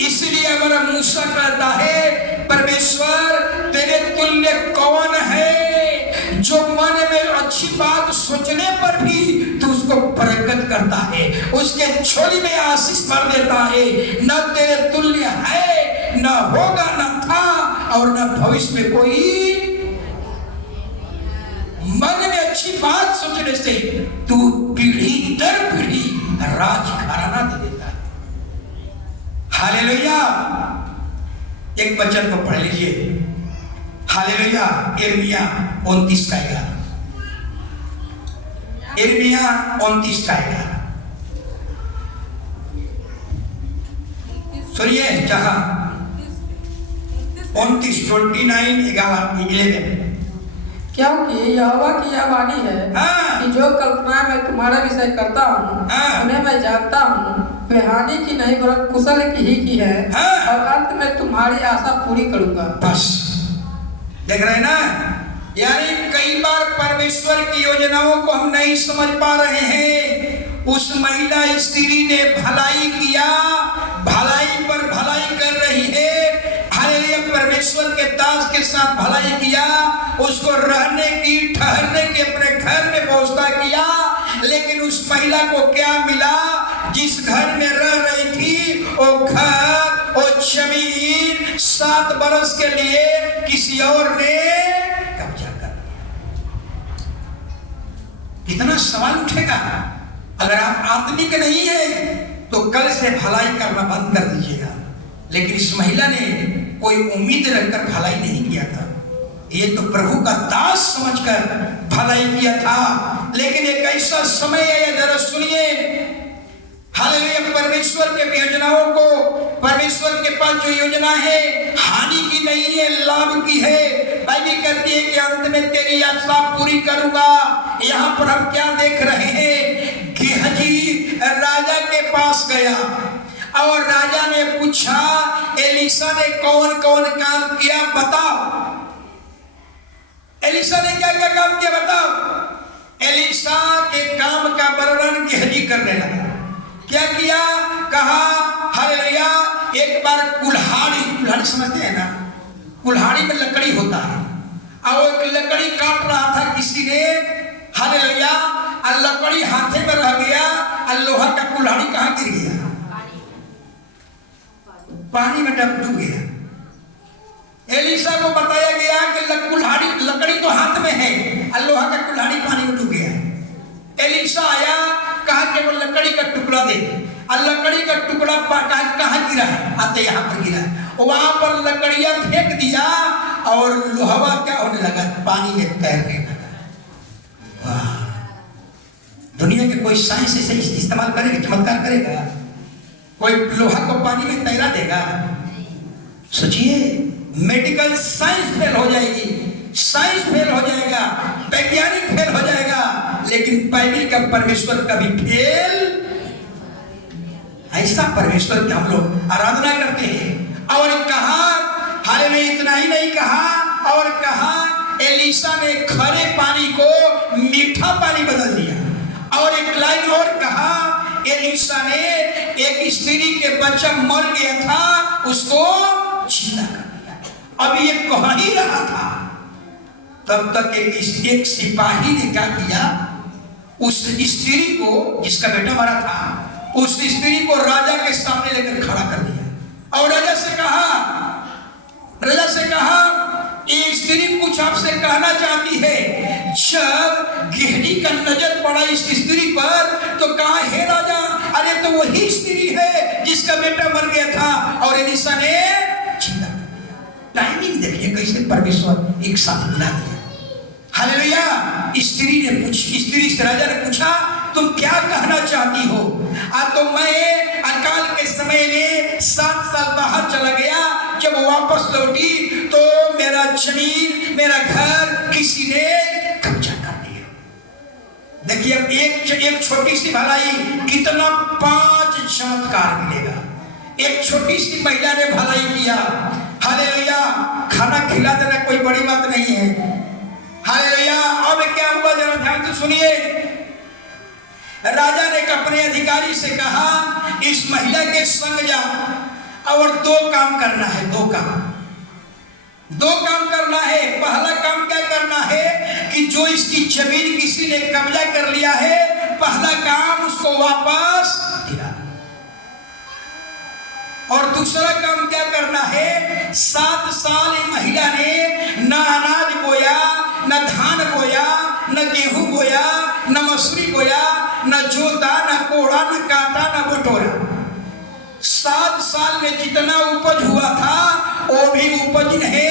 इसलिए हमारा मूसा कहता है, परमेश्वर तेरे तुल्य कौन है जो मन में अच्छी बात सोचने पर भी तू उसको बरकत करता है, उसके झोली में आशीष भर देता है। न तेरे तुल्य है, न होगा, न था, और न भविष्य में कोई। मन में अच्छी बात सोचने से तू पीढ़ी दर पीढ़ी राज घराना दे देता है। हालेलुया। एक वचन को पढ़ लीजिए, हालेलुया। यिर्मयाह 29 का 11। यिर्मयाह 29 का 11 सुनिए। जहां 29:11 क्योंकि यहोवा की यह वाणी है कि जो कल्पनाएं मैं तुम्हारे विषय करता हूँ उन्हें मैं जानता हूँ, वे हानि की नहीं वरन कुशल की है, और अंत में तुम्हारी आशा पूरी करूंगा। बस देख रहे हैं ना, यानी कई बार परमेश्वर की योजनाओं को हम नहीं समझ पा रहे हैं। उस महिला स्त्री ने भलाई किया, भलाई पर भलाई कर रही है। हालेलुया। परमेश्वर के दास के साथ भलाई किया, उसको रहने की, ठहरने के अपने घर में व्यवस्था किया, लेकिन उस महिला को क्या मिला? जिस घर में रह रही थी वो घर, वो जमीन 7 बरस के लिए किसी और ने कब्जा कर लिया। कितना सवाल उठेगा। अगर आप आत्मिक नहीं है तो कल से भलाई करना बंद कर दीजिएगा। लेकिन इस महिला ने कोई उम्मीद रखकर भलाई नहीं किया था, ये तो प्रभु का दास समझकर भलाई किया था। लेकिन एक ऐसा समय है, जरा सुनिए, हालेलुया। परमेश्वर के योजनाओं को, परमेश्वर के पास जो योजना है हानि की नहीं है, लाभ की है। बाइबल कहती है कि अंत में तेरी आशा पूरी करूंगा। यहाँ पर हम क्या देख रहे हैं? गेहजी राजा के पास गया और राजा ने पूछा, एलीशा ने कौन कौन काम किया बताओ। एलीशा ने क्या क्या काम किया बताओ। एलीशा के काम का वर्णन गेहजी करने लगा। क्या किया? कहा हालेलुया, एक बार कुल्हाड़ी समझते हैं ना, कुल्हाड़ी में लकड़ी होता है, और एक लकड़ी काट रहा था किसी ने, हालेलुया, और लकड़ी हाथे में रह गया, और लोहा का कुल्हाड़ी कहां गिर गया? पानी में डूब गया। एलीशा को बताया गया कि कुल्हाड़ी, लकड़ी तो हाथ में है, और लोहा का कुल्हाड़ी पानी में डूब गया। एलीशा आया, कहा कि वो लकड़ी का टुकड़ा दे, और लकड़ी का टुकड़ा कहाँ गिरा है? आते यहाँ पर गिरा। वहां पर लकड़ियां फेंक दिया और लोहा क्या होने लगा? पानी में तैरने लगा। वाह! दुनिया के कोई साइंस ऐसे इस्तेमाल करेगा, चमत्कार करेगा? कोई लोहा को पानी में तैरा देगा? सोचिए, मेडिकल साइंस फेल हो जाएगी, साइंस फेल हो जाएगा, वैज्ञानिक फेल हो जाएगा, लेकिन बाइबल का परमेश्वर कभी फेल। ऐसा परमेश्वर की हम लोग आराधना करते हैं। और कहा, हालेलुया, इतना ही नहीं कहा, और कहा एलीशा ने खरे पानी को मीठा पानी बदल दिया। और एक लाइन और कहा, एलीशा ने एक स्त्री के बच्चा मर गया था, उसको जिंदा कर दिया। अब ये कह ही रहा था, तब तक एक सिपाही ने क्या किया? उस स्त्री को, जिसका बेटा मरा था, उस स्त्री को राजा के सामने लेकर खड़ा कर दिया। और राजा से कहा ये स्त्री कुछ आपसे कहना चाहती है। जब गेहजी का नजर पड़ा इस स्त्री पर तो कहा, हे राजा, अरे तो वही स्त्री है जिसका बेटा मर गया था और एलीशा ने जिंदा कर दिया। टाइम टाइमिंग देखिए कैसे परमेश्वर एक साथ मिला दिया। हालेलुया। स्त्री से राजा ने पूछा तुम क्या कहना चाहती हो? तो मैं अकाल के समय में 7 साल बाहर चला गया, जब वापस लौटी तो मेरा जमीन मेरा घर किसी ने कब्जा कर लिया। देखिए अब एक छोटी सी भलाई कितना 5 चमत्कार मिलेगा। एक छोटी सी महिला ने भलाई किया। हालेलुया। खाना खिला देना कोई बड़ी बात नहीं है। हालेलुया। अब क्या हुआ जरा ध्यान से सुनिए। राजा ने अपने अधिकारी से कहा इस महिला के संग जा और 2 काम करना है। 2 काम करना है। पहला काम क्या करना है कि जो इसकी जमीन किसी ने कब्जा कर लिया है, पहला काम उसको वापस दिलाना। और दूसरा काम क्या करना है? 7 साल महिला ने न अनाज बोया, न धान बोया, न गेहूं बोया, न मसूरी बोया, न जोता, न कोड़ा, न काटा, न बटोरा। 7 साल में जितना उपज हुआ था वो भी उपज ने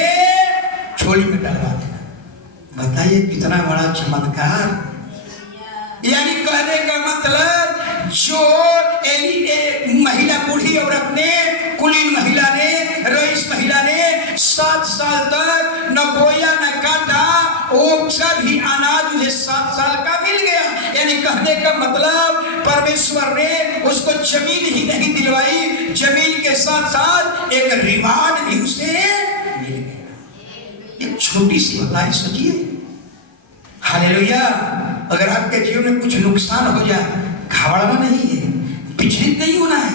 झोली में डलवा दिया। बताइए कितना बड़ा चमत्कार। यानी कहने का मतलब जो महिला बूढ़ी औरत ने, कुलीन महिला ने, रईस महिला ने 7 साल तक न बोया न काटा, वो सभी अनाज उसे 7 साल का मिल गया। यानी कहने का मतलब परमेश्वर ने उसको जमीन ही नहीं दिलवाई, जमीन के साथ साथ एक रिवार्ड भी उसे मिल गया। एक छोटी सी भलाई सोचिए। हालेलुया। अगर आपके जीवन में कुछ नुकसान हो जाए, घबराना नहीं है, विचलित नहीं होना है।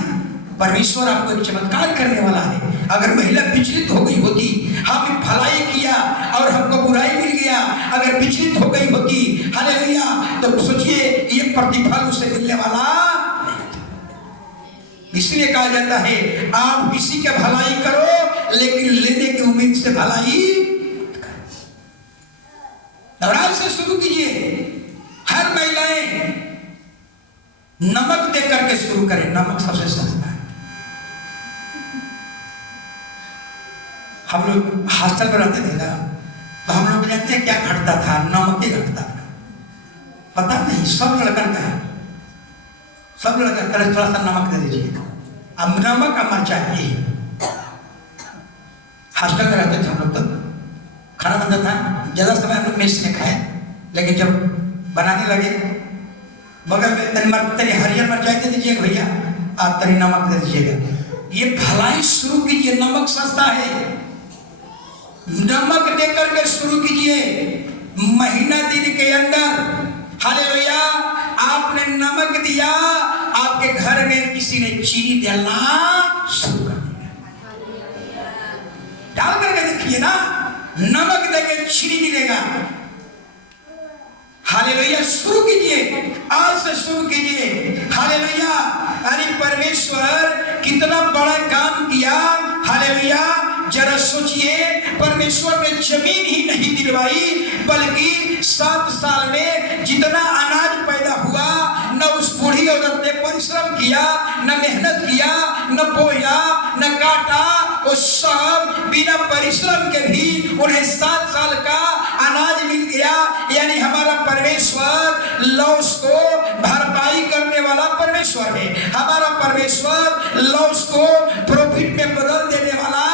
परमेश्वर आपको एक चमत्कार करने वाला है। अगर महिला विचलित हो गई होती, हमने भलाई किया और हमको बुराई मिल गया, अगर विचलित हो गई होती, हालेलुया, तो सोचिए ये प्रतिफल उसे मिलने वाला। इसलिए कहा जाता है आप किसी के भलाई करो लेकिन लेने की उम्मीद से भलाई करो। से शुरू कीजिए। हर महिलाएं नमक दे करके शुरू करें। नमक सबसे सस्ता है। हम लोग हॉस्टल में रहते थे ना, तो हम लोग जानते हैं क्या घटता था? नमक ही घटता था। पता नहीं सब लड़कन का है, सब लड़कन का थोड़ा सा नमक दे दीजिए। अब नमक का मर्चा चाहिए। हॉस्टल में रहते थे हम लोग, तो खाना बनता था, ज्यादा समय हम लोग मेस में खाए, लेकिन जब बनाने लगे बगल में तरी हरियर मिर्चाई दे दीजिएगा भैया, आप तरी नमक दे दीजिएगा। ये भलाई शुरू कीजिए। नमक सस्ता है, नमक देकर के शुरू कीजिए। महीना दिन के अंदर हालेलुया आपने नमक दिया, आपके घर में किसी ने चीनी डालना शुरू कर दिया। डाल करके देखिए ना, नमक देके चीनी मिलेगा। हालेलुया। शुरू कीजिए, आज से शुरू कीजिए। हालेलुया। अरे परमेश्वर कितना बड़ा काम किया। हालेलुया। जरा सोचिए, परमेश्वर ने जमीन ही नहीं दिलवाई, बल्कि 7 साल में जितना अनाज पैदा हुआ, न उस बूढ़ी औरत ने परिश्रम किया, न मेहनत किया, न बोया, न काटा, वो सब बिना परिश्रम के भी उन्हें 7 साल का अनाज मिल गया। यानी हमारा परमेश्वर लॉस को भरपाई करने वाला परमेश्वर है। हमारा परमेश्वर लॉस को प्रॉफिट में बदल देने वाला।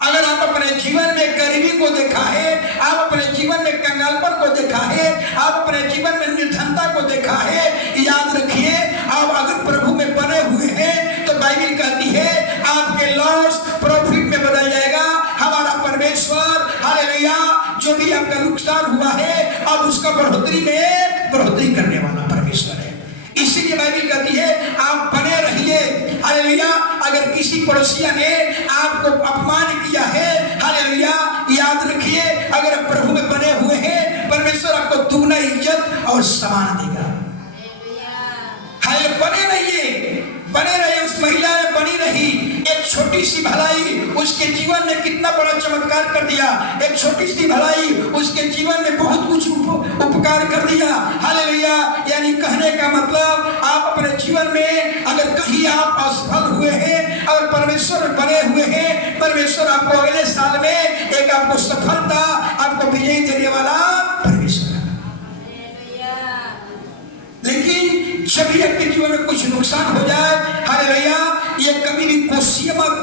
अगर आप अपने जीवन में गरीबी को देखा है, आप अपने जीवन में कंगालपन को देखा है, आप अपने जीवन में निर्धनता को देखा है, याद रखिए आप अगर प्रभु में बने हुए हैं तो बाइबल कहती है आपके लॉस प्रॉफिट में बदल जाएगा। हमारा परमेश्वर हालेलुया जो भी आपका नुकसान हुआ है अब उसका बढ़ोतरी में बढ़ोतरी करने वाला परमेश्वर है। इसीलिए बाइबल कहती है आप बने रहिए। हालेलुया। अगर किसी पड़ोसिया ने आपको अपमान किया है, हालेलुया, याद रखिए अगर प्रभु में बने हुए हैं परमेश्वर आपको दुगना इज्जत और सम्मान देगा। हालेलुया। बने रहिए, बने रहिए। उस महिला ने बनी रही। एक छोटी सी भलाई उसके जीवन में कितना बड़ा चमत्कार कर दिया। एक छोटी सी भलाई उसके जीवन में बहुत कुछ उपकार कर दिया। हालेलुया। यानी कहने का मतलब आप अपने जीवन में अगर कहीं आप असफल हुए हैं, अगर परमेश्वर बने हुए हैं, परमेश्वर आपको अगले साल में एक आपको सफलता, आपको विजय देने वाला परमेश्वर। लेकिन जब भी आपके जीवन में कुछ नुकसान हो जाए, हालेलुया, ये कभी भी कोशिए मत,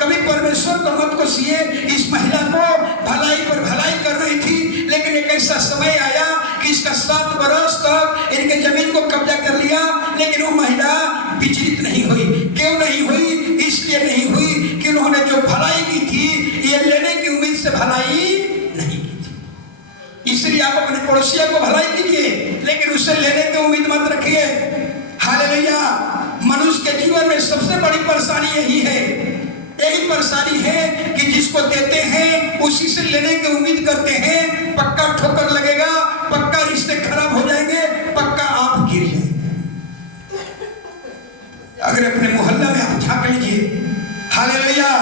कभी परमेश्वर को मत कोशिए। इस महिला को भलाई पर भलाई कर रही थी, लेकिन एक ऐसा समय आया कि इसका 7 बरस तक इनके जमीन को कब्जा कर लिया, लेकिन वो महिला विचलित नहीं हुई। क्यों नहीं हुई? इसलिए नहीं हुई कि उन्होंने जो भलाई की थी, ये लेने की उम्मीद से भलाई नहीं की थी। इसलिए आप अपने पड़ोसियों को भलाई कीजिए, लेकिन उससे लेने की उम्मीद मत रखिए। हालेलुया। मनुष्य के जीवन में सबसे बड़ी परेशानी यही है, यही परेशानी है कि जिसको देते हैं उसी से लेने की उम्मीद करते हैं। पक्का ठोकर लगेगा, पक्का रिश्ते खराब हो जाएंगे, पक्का आप गिर जाएंगे। अगर अपने मोहल्ला में आप झांक लीजिए, हालेलुया,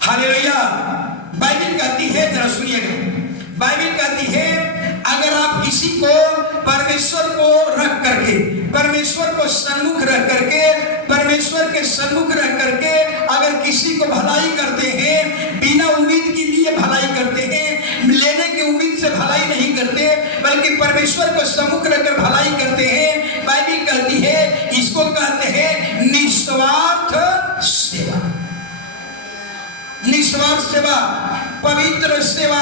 हालेलुया। बाइबल कहती है, जरा सुनिएगा, बाइबल कहती है अगर आप किसी को परमेश्वर को रख करके, परमेश्वर को सन्मुख रख करके, परमेश्वर के सन्मुख रख करके अगर किसी को भलाई करते हैं, बिना उम्मीद के लिए भलाई करते हैं, लेने की उम्मीद से भलाई नहीं करते, बल्कि परमेश्वर को सम्मुख रखकर भलाई करते हैं, बाइबल कहती है इसको कहते हैं निस्वार्थ सेवा। निस्वार्थ सेवा, पवित्र सेवा।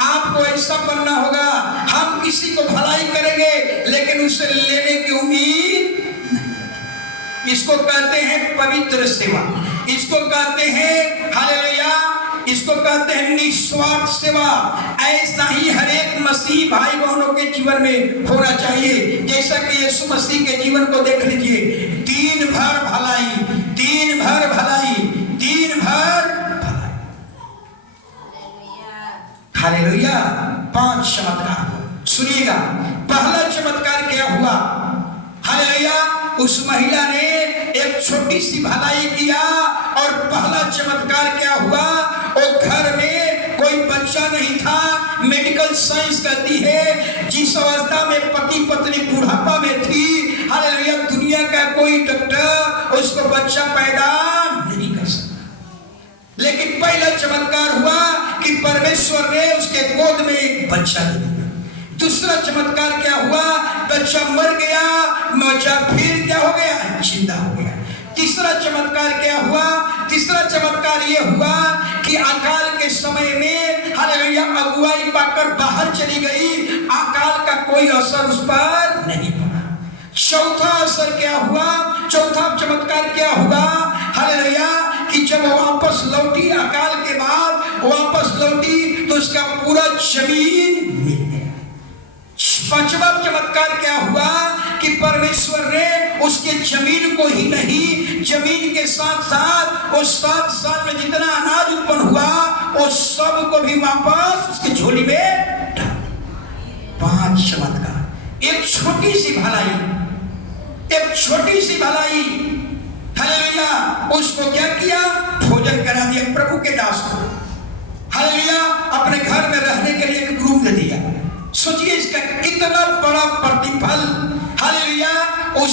आपको ऐसा बनना होगा, हम किसी को भलाई करेंगे लेकिन उससे लेने की उम्मीद नहीं। इसको कहते हैं पवित्र सेवा, इसको कहते हैं हालेलुया, इसको कहते हैं निस्वार्थ सेवा। ऐसा ही हर एक मसीह भाई बहनों के जीवन में होना चाहिए। जैसा कि यीशु मसीह के जीवन को देख लीजिए, दिन भर भलाई, दिन भर भलाई, दिन भर हालेलुया। 5 चमत्कार सुनिएगा। पहला चमत्कार क्या हुआ? हालेलुया। उस महिला ने एक छोटी सी भलाई किया और पहला चमत्कार क्या हुआ? वो घर में कोई बच्चा नहीं था। मेडिकल साइंस कहती है जिस अवस्था में पति पत्नी बुढ़ापा में थी, हालेलुया, दुनिया का कोई डॉक्टर उसको बच्चा पैदा नहीं कर सकता। लेकिन पहला चमत्कार हुआ कि परमेश्वर ने उसके गोद में एक बच्चा दे दिया। दूसरा चमत्कार क्या हुआ? बच्चा मर गया, बच्चा फिर क्या हो गया? जिंदा हो गया। तीसरा चमत्कार क्या हुआ? तीसरा चमत्कार यह हुआ कि अकाल के समय में हालेलुया अगुवाई पाकर बाहर चली गई, अकाल का कोई असर उस पर नहीं पड़ा। चौथा असर क्या हुआ? चौथा चमत्कार क्या हुआ? हालेलुया कि जब वापस लौटी, अकाल के बाद वापस लौटी तो उसका पूरा जमीन मिल गया। पांचवा चमत्कार क्या हुआ कि परमेश्वर ने उसके जमीन को ही नहीं, जमीन के साथ साथ उस 7 साल में जितना अनाज उत्पन्न हुआ वो सब को भी वापस उसकी झोली में डाल दिया। 5 चमत्कार। एक छोटी सी भलाई, एक छोटी सी भलाई, हालेलुया, उसको क्या किया? भोजन करा दिया प्रभु के दास को। हालेलुया, अपने घर में रहने के लिए एक रूम दे दिया। सोचिए इसका कितना बड़ा प्रतिफल। हालेलुया, उस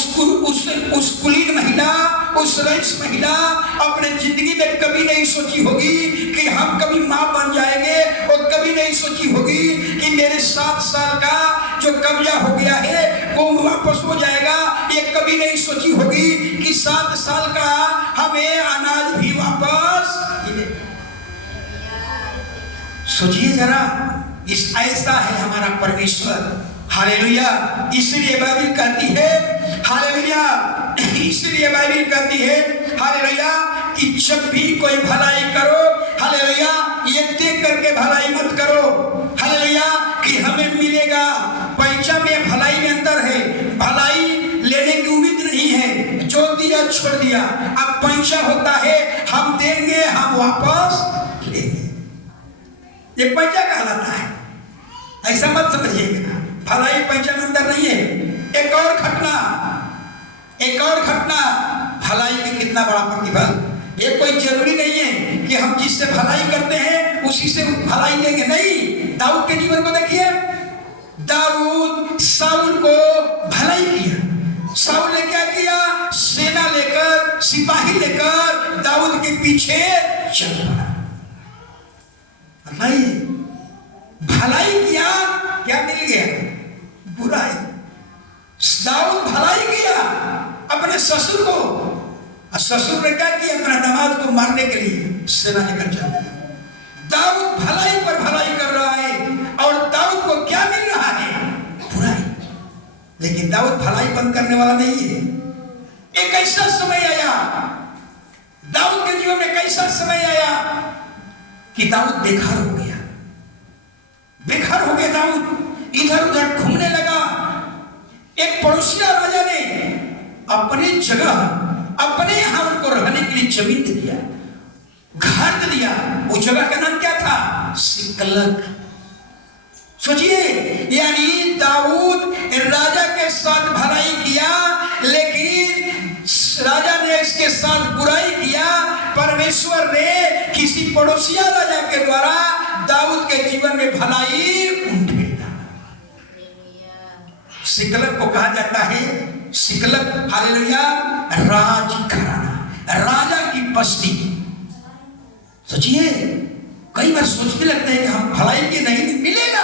कुलीन महिला, उस रईस महिला अपने जिंदगी में कभी नहीं सोची होगी कि हम कभी मां बन जाएंगे, और कभी नहीं सोची होगी कि मेरे 7 साल का जो कब्जा हो गया है वो वापस हो जाएगा। ये कभी नहीं सोची होगी कि 7 साल का हमें अनाज भी वापस मिलेगा। सोचिए जरा, इस ऐसा है हमारा परमेश्वर। हालेलुया। इसलिए बाइबल कहती है, हालेलुया, इसलिए बाइबल कहती है हालेलुया कि जब भी कोई भलाई करो, हालेलुया, ये देख करके भलाई मत करो, हालेलुया, कि हमें मिलेगा। पैसा में भलाई में अंतर है। भलाई लेने की उम्मीद नहीं है, जो दिया छोड़ दिया। अब पैसा होता है हम देंगे, हम वापस लेंगे, ये पैसा कहलाता है। ऐसा मत समझिएगा, भलाई पैसा में अंतर नहीं है। एक और घटना, जिससे भलाई करते हैं उसी से भलाई लेंगे। नहीं, दाऊद के जीवन को देखिए। दाऊद साउल को भलाई किया। साउल ने क्या किया? सेना लेकर, सिपाही लेकर दाऊद के पीछे चल पड़ा। भलाई किया, क्या मिल गया? बुराई। दाऊद भलाई किया अपने ससुर को, और ससुर ने क्या किया? अपना दामाद को मारने के लिए सेना लेकर चल दिया। दाऊद भलाई पर भलाई कर रहा है और दाऊद को क्या मिल रहा है? बुराई। लेकिन दाऊद भलाई बंद करने वाला नहीं है। एक ऐसा समय आया, दाऊद के जीवन में कैसा समय आया कि दाऊद बेघर हो गया। बेघर हो गया दाऊद, इधर उधर घूमने लगा। एक पड़ोसिया राजा ने अपनी जगह, अपने यहां उनको रहने के लिए जमीन दे दिया, घर दे दिया। वो जगह का नाम क्या था? सिकलग। सोचिए, यानी दाऊद राजा के साथ भलाई किया, लेकिन राजा ने इसके साथ बुराई किया। परमेश्वर ने किसी पड़ोसिया राजा के द्वारा दाऊद के जीवन में भलाई उंडेला। सिकलग को कहा जाता है, सिकलग हालेलुया, राजघराना, राजा की बस्ती। सोचिए, कई बार सोचने लगते हैं कि हम भलाई के नहीं मिलेगा।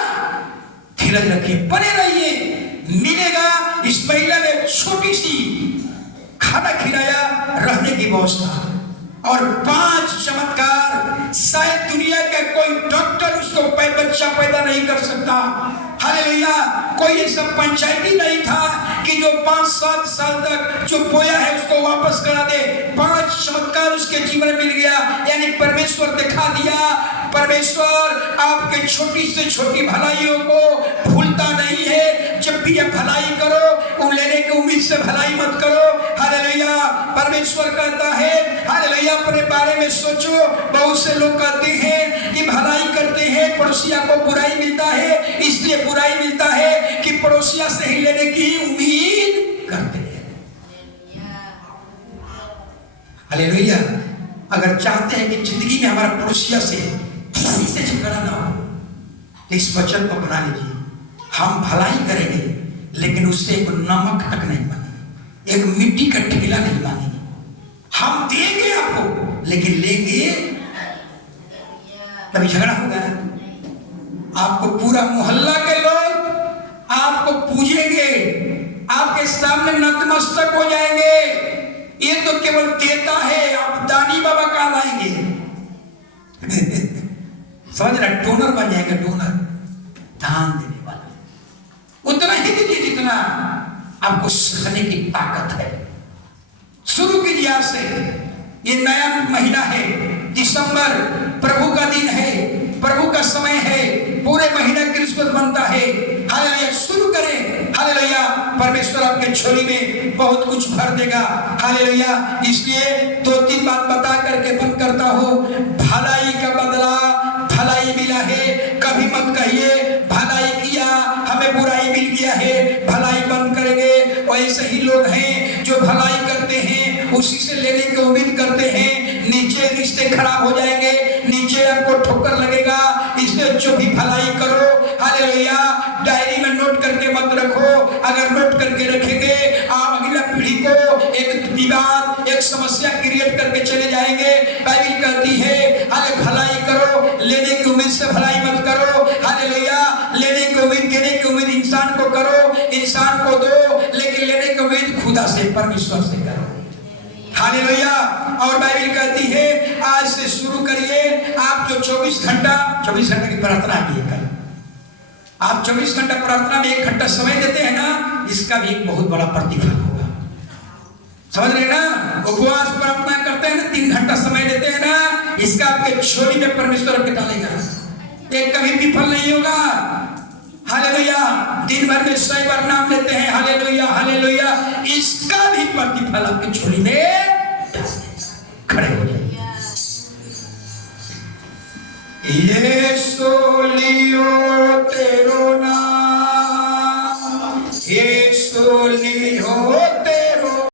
धीरज रखिए, बने रहिए, मिलेगा। इस महिला ने छोटी सी खाना खिलाया, रहने की व्यवस्था, और 5 चमत्कार। शायद दुनिया का कोई डॉक्टर उसको बच्चा पैदा नहीं कर सकता। हालेलुया। कोई ऐसा पंचायती नहीं था कि जो 5-7 साल तक जो बोया है उसको वापस करा दे। 5 चमत्कार उसके जीवन में मिल गया। यानी परमेश्वर दिखा दिया, परमेश्वर आपके छोटी से छोटी भलाइयों को भूलता नहीं है। जब भी आप भलाई करो, लेने की उम्मीद से भलाई मत करो। हालेलुया। परमेश्वर कहता है, हालेलुया, अपने बारे में सोचो। बहुत से लोग कहते हैं कि भलाई करते हैं, पड़ोसिया को बुराई मिलता है, इसलिए बुराई मिलता है कि पड़ोसिया से ही लेने की उम्मीद करते हैं। हालेलुया। अगर चाहते हैं कि जिंदगी में हमारा पड़ोसिया से किसी से झगड़ा ना हो, तो इस वचन को अपना लीजिए। हम भलाई करेंगे, लेकिन उससे एक नमक तक नहीं मानेंगे, एक मिट्टी का ठेला नहीं मानेंगे। हम देंगे आपको, लेकिन लेंगे तभी झगड़ा होगा। आपको पूरा मोहल्ला के लोग आपको पूजेंगे, आपके सामने नतमस्तक हो जाएंगे। ये तो केवल देता है, आप दानी बाबा कहलाएंगे। समझ रहे? डोनर बन जाएगा, डोनर, दान देने वाला। उतना ही दीजिए जितना आपको सहने की ताकत है। शुरू कीजिए आज से। ये नया महीना है, दिसंबर, प्रभु का दिन है, प्रभु का समय है। पूरे महीना क्रिसमस बनता है। हालेलुया। शुरू करें। हालेलुया। परमेश्वर आपके झोली में बहुत कुछ भर देगा। हालेलुया। इसलिए 2-3 बात बता करके बंद करता हूं। भलाई का बदला भलाई मिला है। कभी मत कहिए भलाई किया, हमें बुराई मिल गया है, भलाई बंद करेंगे। ऐसे ही लोग हैं जो भलाई करते हैं, उसी से लेने की उम्मीद करते हैं। नीचे रिश्ते खराब हो जाएंगे, नीचे आपको ठोकर लगेगा। इसलिए जो भी भलाई करो, हालेलुया, डायरी में नोट करके मत रखो। अगर नोट करके रखेंगे, आप अगला पीढ़ी को एक विवाद, एक समस्या क्रिएट करके चले जाएंगे। बाइबल कहती है, हाले भलाई करो, लेने की उम्मीद से भलाई मत करो। हालेलुया। लेने की उम्मीद, देने की उम्मीद इंसान को करो, इंसान को दो, लेकिन लेने की उम्मीद खुदा से, परमेश्वर से करो। हालेलुया। और बाइबल कहती है, आज से शुरू करिए। आप जो 24 घंटा की प्रार्थना किए कल, आप 24 घंटा प्रार्थना में 1 घंटा समय देते हैं ना, इसका भी एक बहुत बड़ा प्रतिफल होगा। समझ रहे ना? उपवास प्रार्थना करते हैं ना, 3 घंटा समय देते हैं ना, इसका आपके झोली में परमेश्वर के डालेगा। एक कभी विफल नहीं होगा। हालेलुया। दिन भर में 100 बार नाम लेते हैं, हालेलुया हालेलुया, इसका भी प्रतिफल आपके झोली में खड़े हो जाए। ये सोलियो तेरो